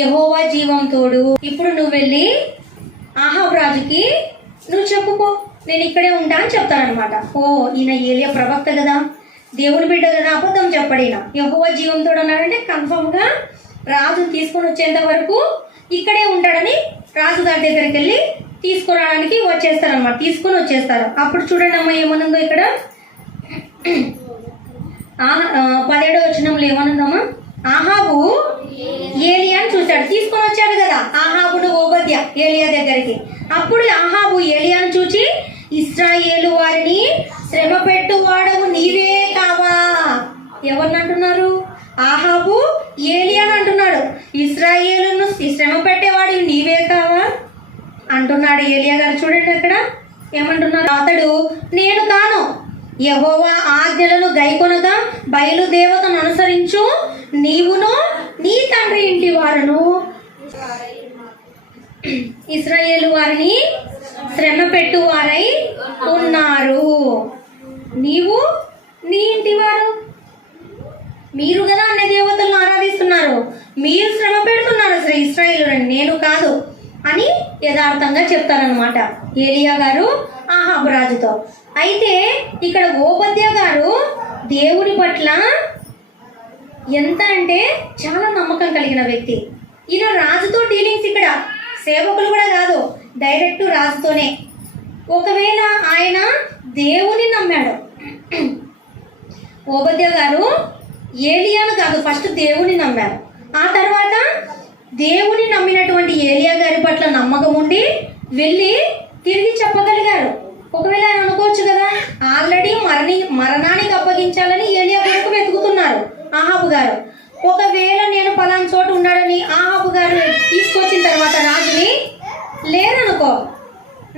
యెహోవా జీవం తోడు. ఇప్పుడు నువ్వు వెళ్ళి ఆహాబు రాజుకి నువ్వు చెప్పుకో, నేను ఇక్కడే ఉంటా అని చెప్తానమాట. ఓ ఈయన ఏలియా ప్రవక్త కదా, దేవుని బిడ్డ కదా, అబద్ధం చెప్పడు ఈయన. యెహోవా జీవంతో అన్నాడంటే కన్ఫర్మ్గా రాజుని తీసుకొని వచ్చేంత వరకు ఇక్కడే ఉంటాడని రాజు గారి దగ్గరికి వెళ్ళి తీసుకురావడానికి వచ్చేస్తారనమాట, తీసుకొని వచ్చేస్తారు. అప్పుడు చూడండి అమ్మ ఏమనుందో ఇక్కడ 17వ వచనంలో ఏమనుందమ్మా, ఆహాబు ఏలియాని చూశాడు, తీసుకొని వచ్చాడు కదా ఆహాబును ఓబద్య ఏలియా దగ్గరికి. అప్పుడు ఆహాబు ఏలియాను చూచి, ఇశ్రాయేలు వారిని శ్రమ పెట్టువాడవు నీవే కావా. ఎవరిని అంటున్నారు? ఆహాబు ఏలియాని అంటున్నాడు. ఇశ్రాయేలును శ్రమ పెట్టేవాడు నీవే కావా అంటున్నాడు ఏలియా గారు. చూడండి అక్కడ ఏమంటున్నారు, అతడు నేను కాను, యెహోవా ఆజ్ఞలను గైకొనగా బయలుదేవతను అనుసరించు నీవును నీ తండ్రి ఇంటి వారును ఇశ్రాయేలు వారిని శ్రమ పెట్టువారై ఉన్నారు. నీవు నీ ఇంటి వారు, మీరు కదా అన్ని దేవతలను ఆరాధిస్తున్నారు, మీరు శ్రమ పెడుతున్నారు ఇశ్రాయేలు, నేను కాదు అని యథార్థంగా చెప్తారనమాట ఏలియా గారు ఆహాబు రాజుతో. అయితే ఇక్కడ ఓబద్య గారు దేవుని పట్ల ఎంత అంటే చాలా నమ్మకం కలిగిన వ్యక్తి. ఈయన రాజుతో డీలింగ్స్, ఇక్కడ సేవకులు కూడా కాదు, డైరెక్ట్ రాజుతోనే. ఒకవేళ ఆయన దేవుని నమ్మాడు, ఓబద్య గారు ఏలియాను కాదు ఫస్ట్ దేవుని నమ్మారు. ఆ తర్వాత దేవుని నమ్మినటువంటి ఏలియా గారి పట్ల నమ్మకం ఉండి వెళ్ళి తిరిగి చెప్పగలిగారు. ఒకవేళ ఆయన అనుకోవచ్చు కదా, ఆల్రెడీ మరణానికి అప్పగించాలని ఏలియా కొరకు వెతుకుతున్నారు ఆహాబు గారు. ఒకవేళ నేను పలానా చోట ఉన్నాడని ఆహాబు గారు తీసుకొచ్చిన తర్వాత రాజుని లేరనుకో,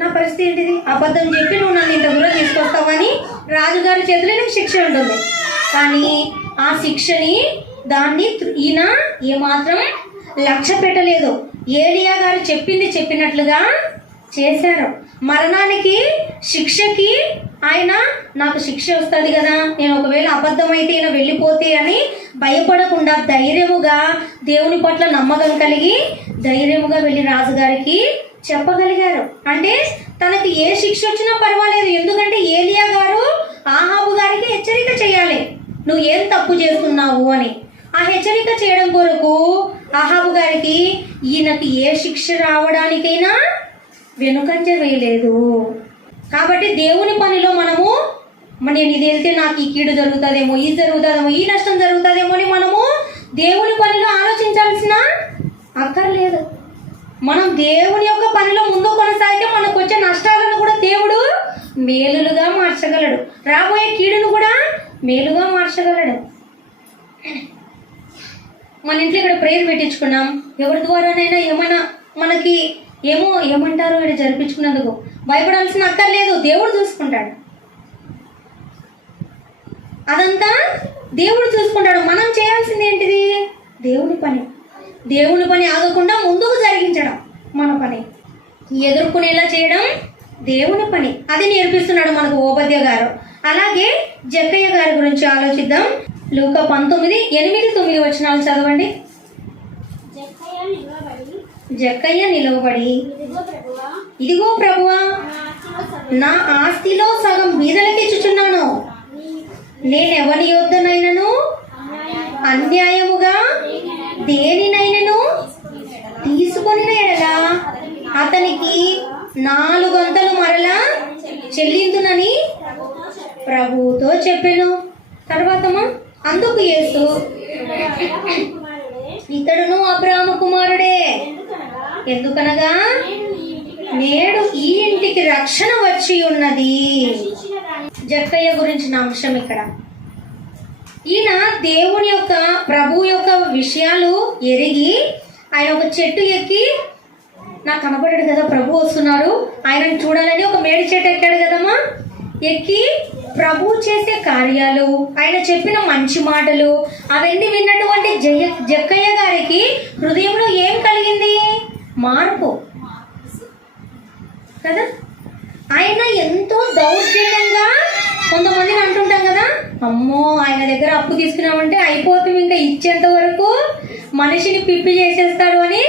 నా పరిస్థితి ఏంటిది? అబద్ధం చెప్పి నువ్వు నన్ను ఇంత దూరం తీసుకొస్తావని రాజుగారి చేతిలో నాకు శిక్ష ఉంటుంది. కానీ ఆ శిక్షని ఈయన ఏమాత్రం లక్ష్య పెట్టలేదు. ఏలియా గారు చెప్పినట్లుగా చేశారు. మరణానికి శిక్షకి ఆయన నాకు శిక్ష వస్తుంది కదా, నేను ఒకవేళ అబద్ధమైతే ఈయన వెళ్ళిపోతే అని భయపడకుండా ధైర్యముగా దేవుని పట్ల నమ్మకం కలిగి ధైర్యముగా వెళ్ళి రాజుగారికి చెప్పగలిగారు. అంటే తనకి ఏ శిక్ష వచ్చినా పర్వాలేదు, ఎందుకంటే ఏలియా గారు ఆహాబు గారికి హెచ్చరిక చేయాలి, నువ్వు ఏం తప్పు చేస్తున్నావు అని. ఆ హెచ్చరిక చేయడం కొరకు ఆహాబు గారికి ఈయనకి ఏ శిక్ష రావడానికైనా వెనుకంజ వేయలేదు. కాబట్టి దేవుని పనిలో మనము నేను ఇది వెళ్తే నాకు ఈ కీడు జరుగుతుందేమో, ఇది జరుగుతుందేమో, ఈ నష్టం జరుగుతుందేమో అని మనము దేవుని పనిలో ఆలోచించాల్సిన అక్కర్లేదు. మనం దేవుని యొక్క పనిలో ముందు కొనసాగితే మనకు వచ్చే నష్టాలను కూడా దేవుడు మేలులుగా మార్చగలడు, రాబోయే కీడును కూడా మేలుగా మార్చగలడు. మన ఇంట్లో ఇక్కడ ప్రేయర్ పెట్టించుకున్నాం, ఎవరి ద్వారానైనా ఏమైనా మనకి ఏమంటారు ఇక్కడ జరిపించుకున్నందుకు భయపడాల్సిన అక్కర్లేదు, దేవుడు చూసుకుంటాడు. అదంతా దేవుడు చూసుకుంటాడు. మనం చేయాల్సింది ఏంటిది? దేవుని పని ఆగకుండా ముందుకు జరిగించడం మన పని, ఎదుర్కొనేలా చేయడం దేవుని పని. అది నేర్పిస్తున్నాడు మనకు ఓబద్య గారు. అలాగే జక్కయ్య గారి గురించి ఆలోచిద్దాం. లూకా 19:8-9 వచనాలు చదవండి. జక్కయ్య నిలవబడి, ఇదిగో ప్రభువా, నా ఆస్తిలో సగం బీదలకిచ్చుచున్నాను, నేనెవని యొద్దనైనను అన్యాయముగా దేనినైనను తీసుకొనిన ఎడల అతనికి 4 వంతులు మరలా చెల్లిందునని ప్రభువుతో చెప్పెను. తర్వాతమా అందుకు యేసు, ఇతడును అబ్రాహాము కుమారుడే, ఎందుకనగా నేడు ఈ ఇంటికి రక్షణ వచ్చి ఉన్నది. జక్కయ్య గురించిన అంశం ఇక్కడ. ఈయన దేవుని యొక్క ప్రభు యొక్క విషయాలు ఎరిగి ఆయన ఒక చెట్టు ఎక్కి, నాకు కనపడాడు కదా ప్రభు వస్తున్నారు, ఆయనను చూడాలని ఒక మేడి చెట్టు ఎక్కాడు కదమ్మా. ఎక్కి ప్రభు చేసే కార్యాలు, ఆయన చెప్పిన మంచి మాటలు అవన్నీ విన్నటువంటి జక్కయ్య గారికి హృదయంలో ఏం కలిగింది? మార్పు కదా. ఆయన ఎంతో దౌర్జన్యంగా, కొంతమందిని అంటుంటాం కదా, అమ్మో ఆయన దగ్గర అప్పు తీసుకున్నామంటే అయిపోతుంది, ఇంకా ఇచ్చేంత వరకు మనిషిని పిప్పి చేసేస్తాడు అని.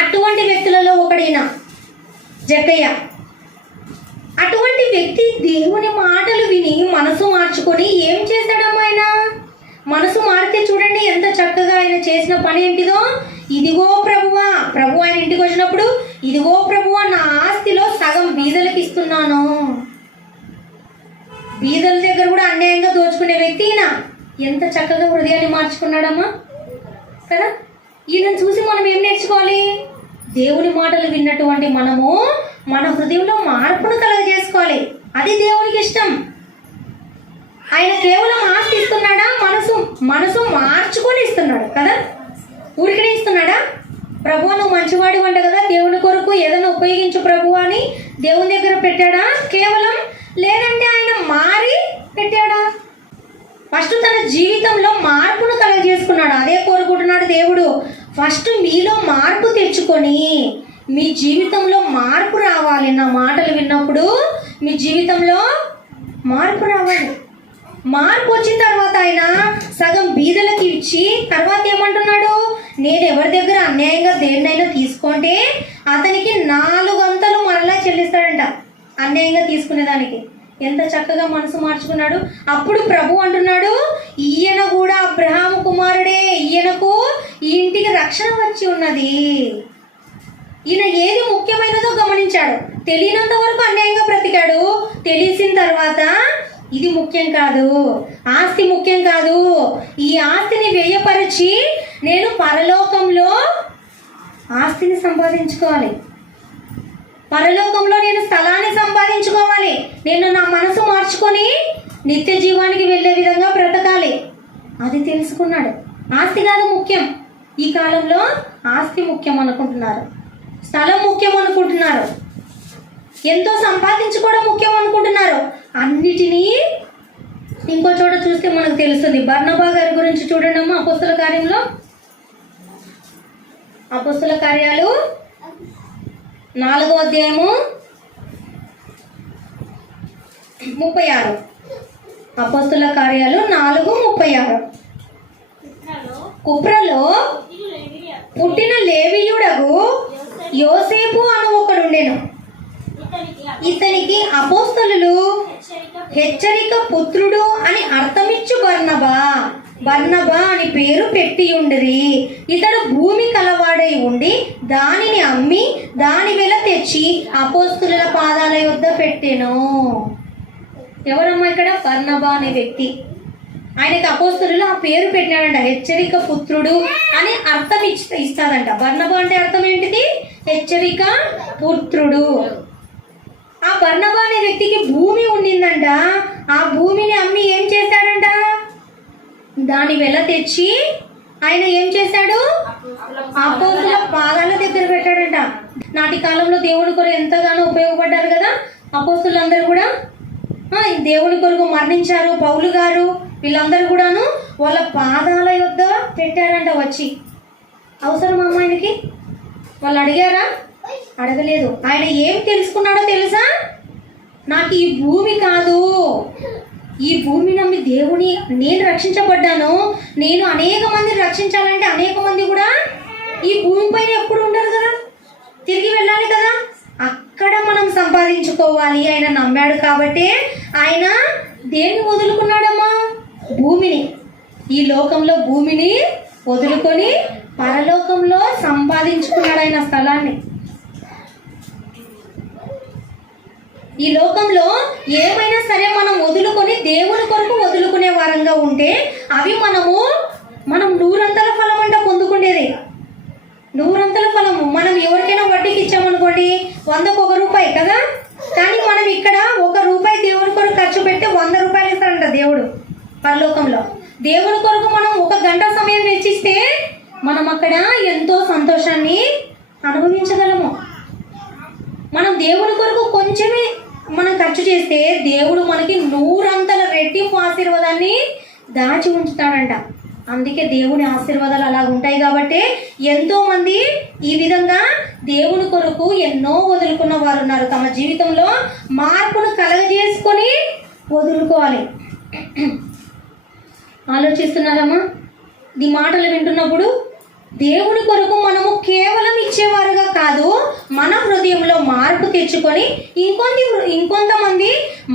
అటువంటి వ్యక్తులలో ఒకడైన జక్కయ్య. అటువంటి వ్యక్తి దేవుని మాటలు విని మనసు మార్చుకొని ఏం చేశాడమ్మా ఆయన? మనసు మారితే చూడండి ఎంత చక్కగా ఆయన చేసిన పని ఏంటిదో. ఇదిగో ప్రభువా, ప్రభు ఆయన ఇంటికి వచ్చినప్పుడు ఇదిగో ప్రభువా, నా ఆస్తిలో సగం బీదలకు ఇస్తున్నాను. బీదల దగ్గర కూడా అన్యాయంగా దోచుకునే వ్యక్తి ఈయన ఎంత చక్కగా హృదయాన్ని మార్చుకున్నాడమ్మా కదా. ఈయనను చూసి మనం ఏం నేర్చుకోవాలి? దేవుని మాటలు విన్నటువంటి మనము మన హృదయంలో మార్పును కలగజేసుకోవాలి. అది దేవునికి ఇష్టం. ఆయన కేవలం ఆస్తి ఇస్తున్నాడా? మనసు మార్చుకొని ఇస్తున్నాడు కదా. ఊరికనే ఇస్తున్నాడా? ప్రభు నువ్వు మంచివాడి వంట కదా, దేవుని కొరకు ఏదైనా ఉపయోగించు ప్రభు అని దేవుని దగ్గర పెట్టాడా కేవలం? లేదంటే ఆయన మారి పెట్టాడా? ఫస్ట్ తన జీవితంలో మార్పును కలగజేసుకున్నాడు. అదే కోరుకుంటున్నాడు దేవుడు. ఫస్ట్ మీలో మార్పు తెచ్చుకొని మీ జీవితంలో మార్పు రావాలి. నా మాటలు విన్నప్పుడు మీ జీవితంలో మార్పు రావాలి. మార్పు వచ్చిన తర్వాత ఆయన సగం బీదలకి ఇచ్చి తర్వాత ఏమంటున్నాడు? నేను ఎవరి దగ్గర అన్యాయంగా దేన్నైనా తీసుకుంటే అతనికి 4 వంతులు మరలా చెల్లిస్తాడంట. అన్యాయంగా తీసుకునేదానికి ఎంత చక్కగా మనసు మార్చుకున్నాడు. అప్పుడు ప్రభు అంటున్నాడు, ఈయన కూడా అబ్రహాము కుమారుడే, ఈయనకు ఈ ఇంటికి రక్షణ వచ్చి ఉన్నది. ఈయన ఏది ముఖ్యమైనదో గమనించాడు. తెలియనంత వరకు అన్యాయంగా బ్రతికాడు. తెలిసిన తర్వాత ఇది ముఖ్యం కాదు, ఆస్తి ముఖ్యం కాదు, ఈ ఆస్తిని వ్యయపరిచి నేను పరలోకంలో ఆస్తిని సంపాదించుకోవాలి, పరలోకంలో నేను స్థలాన్ని సంపాదించుకోవాలి, నేను నా మనసు మార్చుకొని నిత్య జీవానికి వెళ్ళే విధంగా బ్రతకాలి. అది తెలుసుకున్నాడు. ఆస్తి కాదు ముఖ్యం. ఈ కాలంలో ఆస్తి ముఖ్యం అనుకుంటున్నారు, స్థలం ముఖ్యం అనుకుంటున్నారు, ఎంతో సంపాదించుకోవడం ముఖ్యం అనుకుంటున్నారు. అన్నిటినీ ఇంకో చోట చూస్తే మనకు తెలుస్తుంది. బర్నబా గారి గురించి చూడండి అమ్మా. అపోస్తల కార్యంలో, అపోస్తల కార్యాలు 4వ అధ్యాయము 36. అపోస్తల కార్యాలు 4:36. కుప్రలో పుట్టిన లేవీయుడగు యోసేపు అను ఒకడుండెను. ఇతనికి అపోస్తలులు హెచ్చరిక పుత్రుడు అని అర్థమిచ్చు బర్నబా అని పేరు పెట్టి ఉండిరి. ఇతడు భూమి కలవాడై ఉండి దానిని అమ్మి దాని వెల తెచ్చి అపోస్తలుల పాదాల యొద్ద పెట్టెను. ఎవరమ్మా ఇక్కడ? బర్నబా అనే వ్యక్తి. ఆయనకి అపోస్తలులు ఆ పేరు పెట్టినాడంట. హెచ్చరిక పుత్రుడు అని అర్థం ఇస్తాడంట. బర్నబా అంటే అర్థం ఏంటిది? హెచ్చరిక పుత్రుడు. ఆ బర్నబా అనే వ్యక్తికి భూమి ఉండిందంట. ఆ భూమిని అమ్మి ఏం చేశాడంట? దాని వెల తెచ్చి ఆయన ఏం చేశాడు? అపోస్తలుల పాదాల దగ్గర పెట్టాడంట. నాటి కాలంలో దేవుడి కొరకు ఎంతగానో ఉపయోగపడ్డారు కదా అపోస్తలులందరూ కూడా. దేవుడి కొరకు మరణించారు. పౌలు గారు వీళ్ళందరూ కూడాను వాళ్ళ పాదాల యొద్ద పెట్టారంట వచ్చి. అవసరం అమ్మాయికి? వాళ్ళు అడిగారా? అడగలేదు. ఆయన ఏం తెలుసుకున్నాడో తెలుసా? నాకు ఈ భూమి కాదు, ఈ భూమి నమ్మి దేవుని నేను రక్షించబడ్డాను. నేను అనేక మందిని రక్షించాలంటే అనేక మంది కూడా ఈ భూమి పైన ఎప్పుడు ఉండరు కదా, తిరిగి వెళ్ళాలి కదా. అక్కడ మనం సంపాదించుకోవాలి. ఆయన నమ్మాడు కాబట్టి ఆయన దేన్ని వదులుకున్నాడమ్మా? భూమిని. ఈ లోకంలో భూమిని వదులుకొని పరలోకంలో సంపాదించుకున్నాడు ఆయన స్థలాన్ని. ఈ లోకంలో ఏమైనా సరే మనం వదులుకొని దేవుని కొరకు వదులుకునే వారంగా ఉంటే అవి మనం 100 ఫలం అంట పొందుకునేది. 100 ఫలము. మనం ఎవరికైనా వడ్డీకి ఇచ్చామనుకోండి 100కు 1 రూపాయి కదా. కానీ మనం ఇక్కడ 1 రూపాయి దేవుని కొరకు ఖర్చు పెడితే 100 రూపాయలు ఇస్తాడంట దేవుడు పరలోకంలో. దేవుని కొరకు మనం 1 గంట సమయం వెచ్చిస్తే మనం అక్కడ ఎంతో సంతోషాన్ని అనుభవించగలము. మనం దేవుని కొరకు కొంచెమే మనం ఖర్చు చేస్తే దేవుడు మనకి 100 రెట్టింపు ఆశీర్వాదాన్ని దాచి ఉంచుతాడంట. అందుకే దేవుని ఆశీర్వాదాలు అలా ఉంటాయి కాబట్టి ఎంతో మంది ఈ విధంగా దేవుని కొరకు ఎన్నో వదులుకున్న వారు ఉన్నారు. తమ జీవితంలో మార్పును కలగజేసుకొని వదులుకోవాలి. ఆలోచిస్తున్నారమ్మా? ఈ మాటలు వింటున్నప్పుడు దేవుని కొరకు మనము కేవలం ఇచ్చేవారుగా కాదు, మన హృదయంలో మార్పు తెచ్చుకొని ఇంకొంతమంది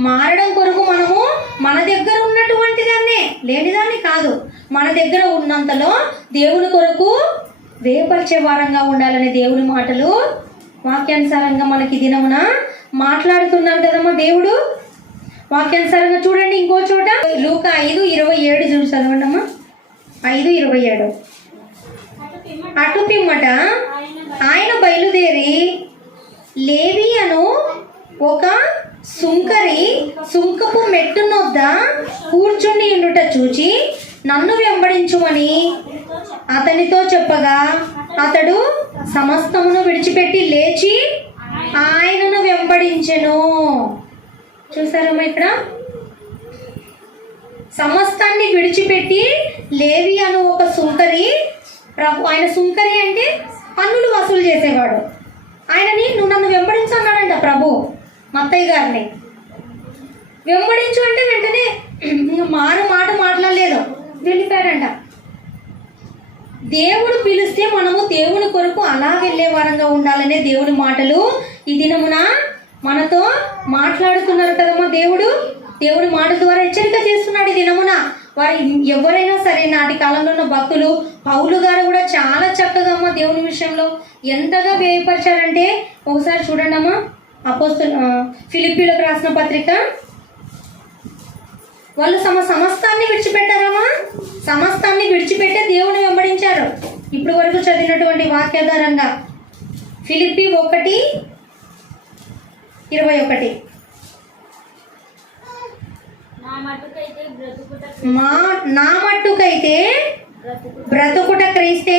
మారడం కొరకు మనము మన దగ్గర ఉన్నటువంటి దాన్నే, లేనిదాన్ని కాదు, మన దగ్గర ఉన్నంతలో దేవుని కొరకు వేపరిచే వారంగా ఉండాలనే దేవుని మాటలు వాక్యానుసారంగా మనకి దినమున మాట్లాడుతున్నారు కదమ్మా దేవుడు. వాక్యానుసారంగా చూడండి ఇంకో చోట లూకా 5:27 చూసి చదవండి అమ్మా. 5:27. అటు పిమ్మట ఆయన బయలుదేరి లేవి అను ఒక సుంకరి సుంకపు మెట్టునొద్ద కూర్చుని ఉండుట చూచి నన్ను వెంబడించుమని అతనితో చెప్పగా అతడు సమస్తమును విడిచిపెట్టి లేచి ఆయనను వెంబడించెను. చూసారమ్మా, ఇక్కడ సమస్తాన్ని విడిచిపెట్టి లేవి అను ఒక సుంకరి, ఆయన సుంకరి అంటే పన్నులు వసూలు చేసేవాడు, ఆయనని నువ్వు నన్ను వెంబడించు అన్నాడంట ప్రభు మత్తయ్య గారిని. వెంబడించు అంటే వెంటనే మాట మాట్లాడలేదు, వెళ్ళిపోయాడంట. దేవుడు పిలిస్తే మనము దేవుని కొరకు అలా వెళ్ళే వారంగా ఉండాలనే దేవుని మాటలు ఈ దినమున మనతో మాట్లాడుతున్నారు కదమ్మా దేవుడు. దేవుడి మాట ద్వారా హెచ్చరిక చేస్తున్నాడు ఈ దినమున. వారు ఎవరైనా సరే నాటి కాలంలో ఉన్న భక్తులు, పౌలు గారు కూడా చాలా చక్కగా అమ్మా దేవుని విషయంలో ఎంతగా వ్యయపరిచారంటే ఒకసారి చూడండి అమ్మా. ఫిలిప్పీలకు రాసిన పత్రిక, వాళ్ళు సమస్తాన్ని విడిచిపెట్టారమ్మా. సమస్తాన్ని విడిచిపెట్టే దేవుని వెంబడించారు. ఇప్పుడు వరకు చదివినటువంటి వాక్యాధారంగా ఫిలిప్పి 1:21. నా మట్టుకైతే బ్రతుకుట క్రీస్తే,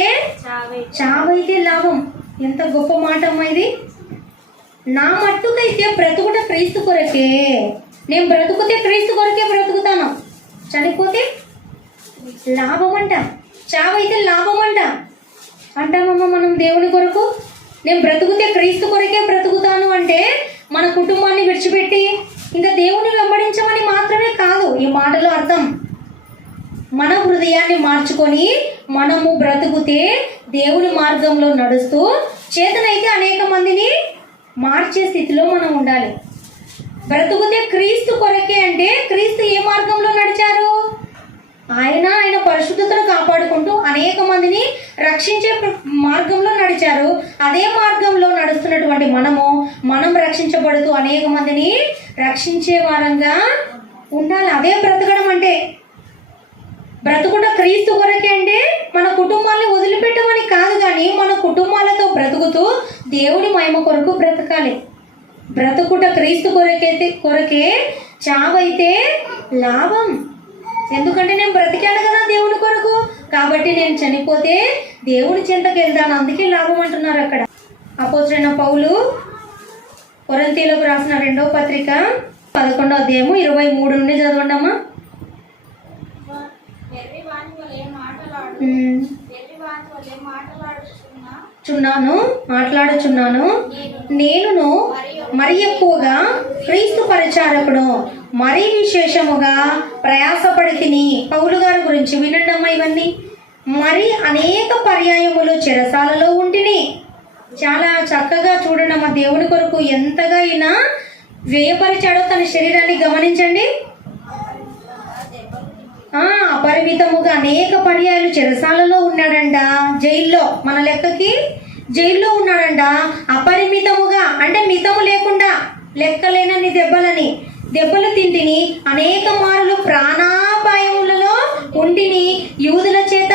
చావైతే లాభం. ఎంత గొప్ప మాట అమ్మా ఇది. నా మట్టుకైతే బ్రతుకుట క్రీస్తు కొరకే. నేను బ్రతుకుతే క్రీస్తు కొరకే బ్రతుకుతాను, చనిపోతే లాభం అంట, చావైతే లాభం అంట. అంటామమ్మా మనం దేవుని కొరకు. నేను బ్రతుకుతే క్రీస్తు కొరకే బ్రతుకుతాను అంటే మన కుటుంబాన్ని విడిచిపెట్టి ఇంకా దేవుని వెంబడించమని మాత్రమే కాదు ఈ మాటలో అర్థం. మన హృదయాన్ని మార్చుకొని మనము బ్రతుకుతే దేవుని మార్గంలో నడుస్తూ చేతనైతే అనేక మందిని మార్చే స్థితిలో మనం ఉండాలి. బ్రతుకుతే క్రీస్తు కొరకే అంటే క్రీస్తు ఏ మార్గంలో నడిచారు? ఆయన పరిశుద్ధతను కాపాడుకుంటూ అనేక మందిని రక్షించే మార్గంలో నడిచారు. అదే మార్గంలో నడుస్తున్నటువంటి మనం రక్షించబడుతూ అనేక మందిని రక్షించే వారంగా ఉండాలి. అదే బ్రతకడం అంటే. బ్రతుకుట క్రీస్తు కొరకే అంటే మన కుటుంబాన్ని వదిలిపెట్టమని కాదు, కానీ మన కుటుంబాలతో బ్రతుకుతూ దేవుడి మహిమ కొరకు బ్రతకాలి. బ్రతుకుట క్రీస్తు కొరకే, చావైతే లాభం. ఎందుకంటే నేను బ్రతికాను కదా దేవుని కొరకు, కాబట్టి నేను చనిపోతే దేవుని చెంతకు వెళ్తాను, అందుకే లాభం అంటున్నారు అక్కడ. అపోస్తలుడైన పౌలు కొరింథీయులకు రాసిన 2వ పత్రిక 11వ అధ్యాయము 23 నుండి చదవండి అమ్మా. మాట్లాడుచున్నాను నేనును మరి ఎక్కువగా క్రీస్తు పరిచారకుడు మరీ విశేషముగా ప్రయాసపడి తిని. పౌలు గారి గురించి వినండమ్మా ఇవన్నీ. మరి అనేక పర్యాయములు చెరసాలలో ఉంటిని. చాలా చక్కగా చూడండమ్మా దేవుని కొరకు ఎంతగా అయినా వ్యయపరిచాడో తన శరీరాన్ని గమనించండి. అపరిమితముగా అనేక పర్యాయాలు చెరసాలలో ఉన్నాడంట, జైల్లో, మన లెక్కకి జైల్లో ఉన్నాడంట. అపరిమితముగా అంటే మితము లేకుండా, లెక్కలేనన్ని దెబ్బలు తింటిని. అనేక మారులు ప్రాణాపాయములలో ఉంటిని. యూదుల చేత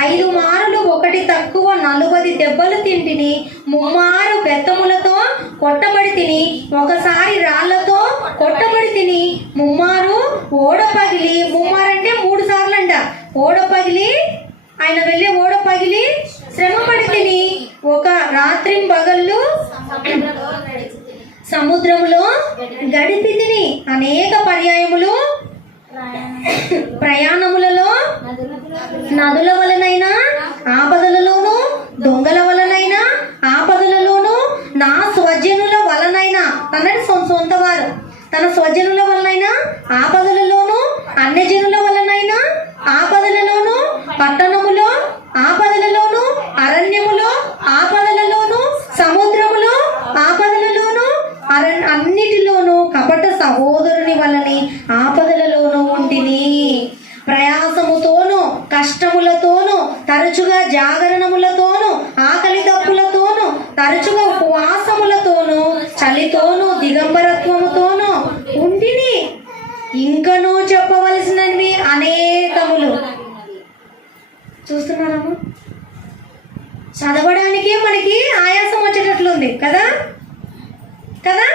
5 మారులు ఒకటి తక్కువ 40 దెబ్బలు తింటిని. 3 మారు బెత్తములతో కొట్టబడి తిని. ఒకసారి రాళ్లతో కొట్టబడి తిని. 3 మారు ఓడ పగిలి, 3 మారు అంటే 3 సార్లు అంట, ఓడ పగిలి, ఆయన వెళ్ళి ఓడ పగిలి శ్రమపడి తిని. ఒక రాత్రింబగళ్ళు సముద్రములో గడిపి తిని. అనేక పర్యాయములు ప్రయాణములలో నదుల వలనైనా ఆపదలలోను, దొంగల వలనైనా ఆపదలలోను, నా స్వజనుల వలనైనా, అన్నది సొంత వారు, తన స్వజనుల వలనైనా ఆపదలలోను, అన్యజనుల వలనైనా ఆపదలలోను, పట్టణములో ఆపదలలోను, అరణ్యములో ఆపదలలోను, సముద్రములో చదవడానికే మనకి ఆయాసం వచ్చేటట్లుంది కదా కదా.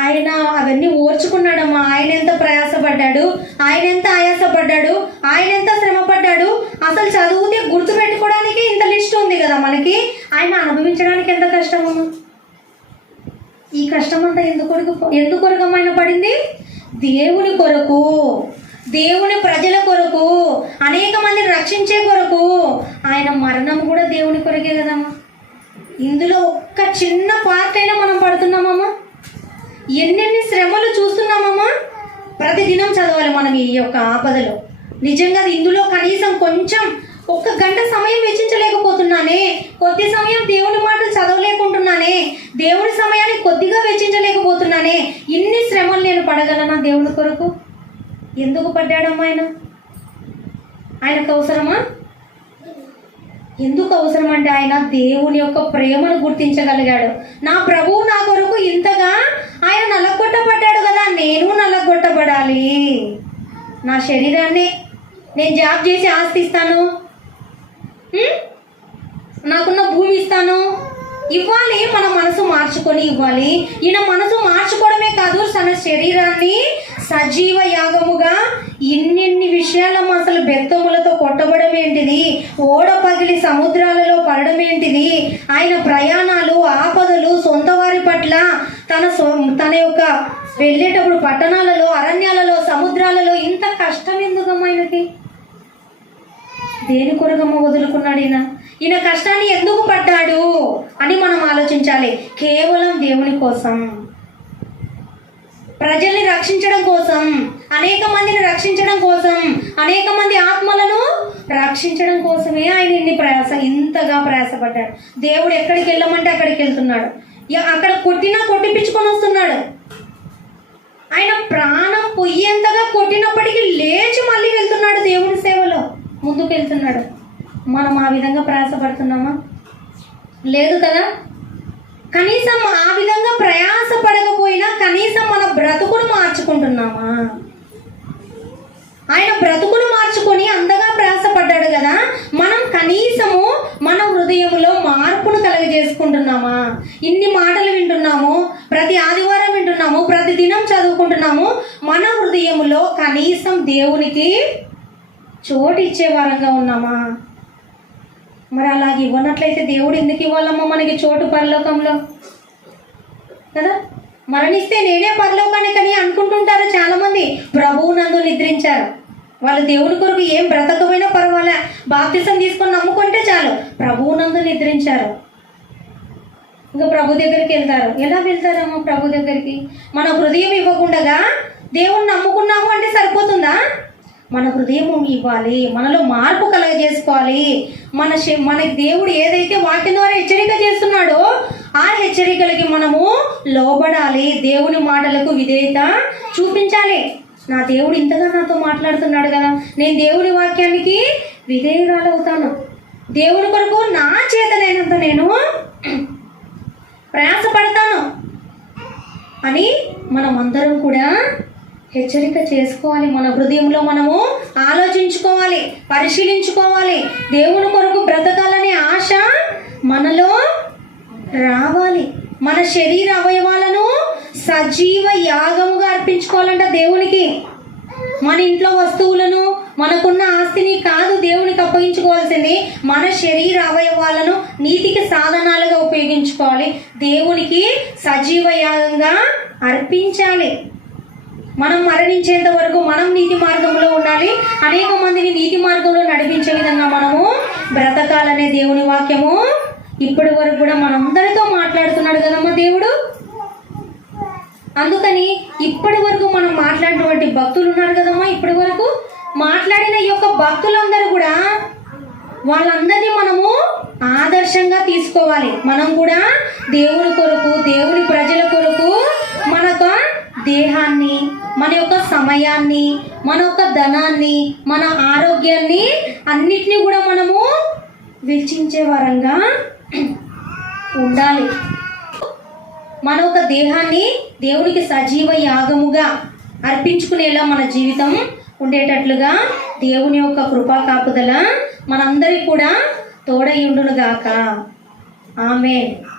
ఆయన అవన్నీ ఓర్చుకున్నాడమ్మా. ఆయన ఎంత ప్రయాసపడ్డాడు, ఆయన ఎంత ఆయాసపడ్డాడు, ఆయన ఎంత శ్రమపడ్డాడు. అసలు చదివితే గుర్తు పెట్టుకోవడానికి ఇంత లిస్ట్ ఉంది కదా మనకి. ఆయన అనుభవించడానికి ఎంత కష్టమమ్మా. ఈ కష్టం అంతా ఎందుకొరకు ఆయన పడింది? దేవుని కొరకు, దేవుని ప్రజల కొరకు, అనేక మందిని రక్షించే కొరకు. ఆయన మరణం కూడా దేవుని కొరకే కదమ్మా. ఇందులో ఒక్క చిన్న పార్ట్ అయినా మనం పడుతున్నామమ్మా. ఎన్నెన్ని శ్రమలు చూస్తున్నామమ్మా. ప్రతిదినం చదవాలి మనం ఈ యొక్క ఆపదలో. నిజంగా ఇందులో కనీసం కొంచెం 1 గంట సమయం వెచ్చించలేకపోతున్నానే, కొద్ది సమయం దేవుని మాటలు చదవలేకుంటున్నానే, దేవుని సమయాన్ని కొద్దిగా వెచ్చించలేకపోతున్నానే. ఇన్ని శ్రమలు నేను పడగలనా దేవుని కొరకు? ఎందుకు పడ్డాడమ్మా ఆయన? ఆయనకు అవసరమా? ఎందుకు అవసరం అంటే ఆయన దేవుని యొక్క ప్రేమను గుర్తించగలిగాడు. నా ప్రభువు నా కొరకు ఇంతగా ఆయన నల్లగొట్టబడ్డాడు కదా, నేను నల్లగొట్టబడాలి. నా శరీరాన్ని నేను జాబ్ చేసి ఆస్తి ఇస్తాను, నాకున్న భూమి ఇస్తాను, ఇవ్వాలి. మన మనసు మార్చుకొని ఇవ్వాలి. ఈయన మనసు మార్చుకోవడమే కాదు, తన శరీరాన్ని సజీవ యాగముగా ఇన్నెన్ని విషయాలమ్మ. అసలు బెత్తములతో కొట్టబడం ఏంటిది, ఓడ పగిలి సముద్రాలలో పడడం ఏంటిది, ఆయన ప్రయాణాలు, ఆపదలు, సొంత వారి పట్ల తన యొక్క వెళ్ళేటప్పుడు పట్టణాలలో, అరణ్యాలలో, సముద్రాలలో ఇంత కష్టం ఎందుకమ్మా ఆయనకి? దేని కొరకమ్మ వదులుకున్నాడు ఈయన కష్టాన్ని ఎందుకు పడ్డాడు అని మనం ఆలోచించాలి. కేవలం దేవుని కోసం, ప్రజల్ని రక్షించడం కోసం, అనేక మందిని రక్షించడం కోసం, అనేక మంది ఆత్మలను రక్షించడం కోసమే ఆయన ఇంతగా ప్రయాసపడ్డాడు. దేవుడు ఎక్కడికి వెళ్ళమంటే అక్కడికి వెళ్తున్నాడు. అక్కడ కొట్టిపించుకొని వస్తున్నాడు. ఆయన ప్రాణం పొయ్యేంతగా కొట్టినప్పటికీ లేచి మళ్ళీ వెళ్తున్నాడు. దేవుని సేవలో ముందుకు వెళ్తున్నాడు. మనం ఆ విధంగా ప్రయాసపడుతున్నామా? లేదు కదా. కనీసం ఆ విధంగా ప్రయాసపడకపోయినా కనీసం మన బ్రతుకును మార్చుకుంటున్నామా? ఆయన బ్రతుకును మార్చుకొని అంతగా ప్రయాసపడ్డాడు కదా, మనం కనీసము మన హృదయంలో మార్పును కలగజేసుకుంటున్నామా? ఇన్ని మాటలు వింటున్నాము, ప్రతి ఆదివారం వింటున్నాము, ప్రతి దినం చదువుకుంటున్నాము. మన హృదయంలో కనీసం దేవునికి చోటు ఇచ్చే వారంగా ఉన్నామా? మరి అలాగే ఇవ్వనట్లయితే దేవుడు ఎందుకు ఇవ్వాలమ్మా మనకి చోటు పరలోకంలో కదా? మరణిస్తే నేనే పరలోకాన్ని కానీ అనుకుంటుంటారు చాలామంది. ప్రభువు నందు నిద్రించారు. వాళ్ళు దేవుని కొరకు ఏం బ్రతకపోయినా పర్వాలే, బాప్తిసం తీసుకొని నమ్ముకుంటే చాలు, ప్రభువు నందు నిద్రించారు. ఇంకా ప్రభు దగ్గరికి వెళ్తారు. ఎలా వెళ్తారమ్మా ప్రభు దగ్గరికి? మన హృదయం ఇవ్వకుండా దేవుని నమ్ముకున్నాము అంటే సరిపోతుందా? మన హృదయం ఇవ్వాలి, మనలో మార్పు కలగజేసుకోవాలి. మనకి దేవుడు ఏదైతే వాక్యం ద్వారా హెచ్చరిక చేస్తున్నాడో ఆ హెచ్చరికలకి మనము లోబడాలి. దేవుని మాటలకు విధేయత చూపించాలి. నా దేవుడు ఇంతగా నాతో మాట్లాడుతున్నాడు కదా, నేను దేవుని వాక్యానికి విధేయురాలవుతాను. దేవుని కొరకు నా చేతనైనంత నేను ప్రయాసపడతాను అని మనమందరం కూడా హెచ్చరిక చేసుకోవాలి. మన హృదయంలో మనము ఆలోచించుకోవాలి, పరిశీలించుకోవాలి. దేవుని కొరకు బ్రతకాలనే ఆశ మనలో రావాలి. మన శరీర అవయవాలను సజీవ యాగముగా అర్పించుకోవాలంట దేవునికి. మన ఇంట్లో వస్తువులను, మనకున్న ఆస్తిని కాదు దేవునికి అప్పగించుకోవాల్సింది. మన శరీర అవయవాలను నీతికి సాధనాలుగా ఉపయోగించుకోవాలి. దేవునికి సజీవ యాగంగా అర్పించాలి. మనం మరణించేంత వరకు మనం నీతి మార్గంలో ఉండాలి. అనేక మందిని నీతి మార్గంలో నడిపించే విధంగా మనము బ్రతకాలనే దేవుని వాక్యము ఇప్పటి వరకు కూడా మనందరితో మాట్లాడుతున్నాడు కదమ్మా దేవుడు. అందుకని ఇప్పటి వరకు మనం మాట్లాడినటువంటి భక్తులు ఉన్నారు కదమ్మా. ఇప్పటి వరకు మాట్లాడిన ఈ యొక్క భక్తులందరూ కూడా వాళ్ళందరినీ మనము ఆదర్శంగా తీసుకోవాలి. మనం కూడా దేవుని కొరకు, దేవుని ప్రజల కొరకు మన యొక్క దేహాన్ని, మన యొక్క సమయాన్ని, మన యొక్క ధనాన్ని, మన ఆరోగ్యాన్ని అన్నిటినీ కూడా మనము వెచ్చించే వారంగా ఉండాలి. మన యొక్క దేహాన్ని దేవునికి సజీవ యాగముగా అర్పించుకునేలా మన జీవితం ఉండేటట్లుగా దేవుని యొక్క కృపా కాపుదల మనందరికీ కూడా తోడై ఉండును గాక. ఆమేన్.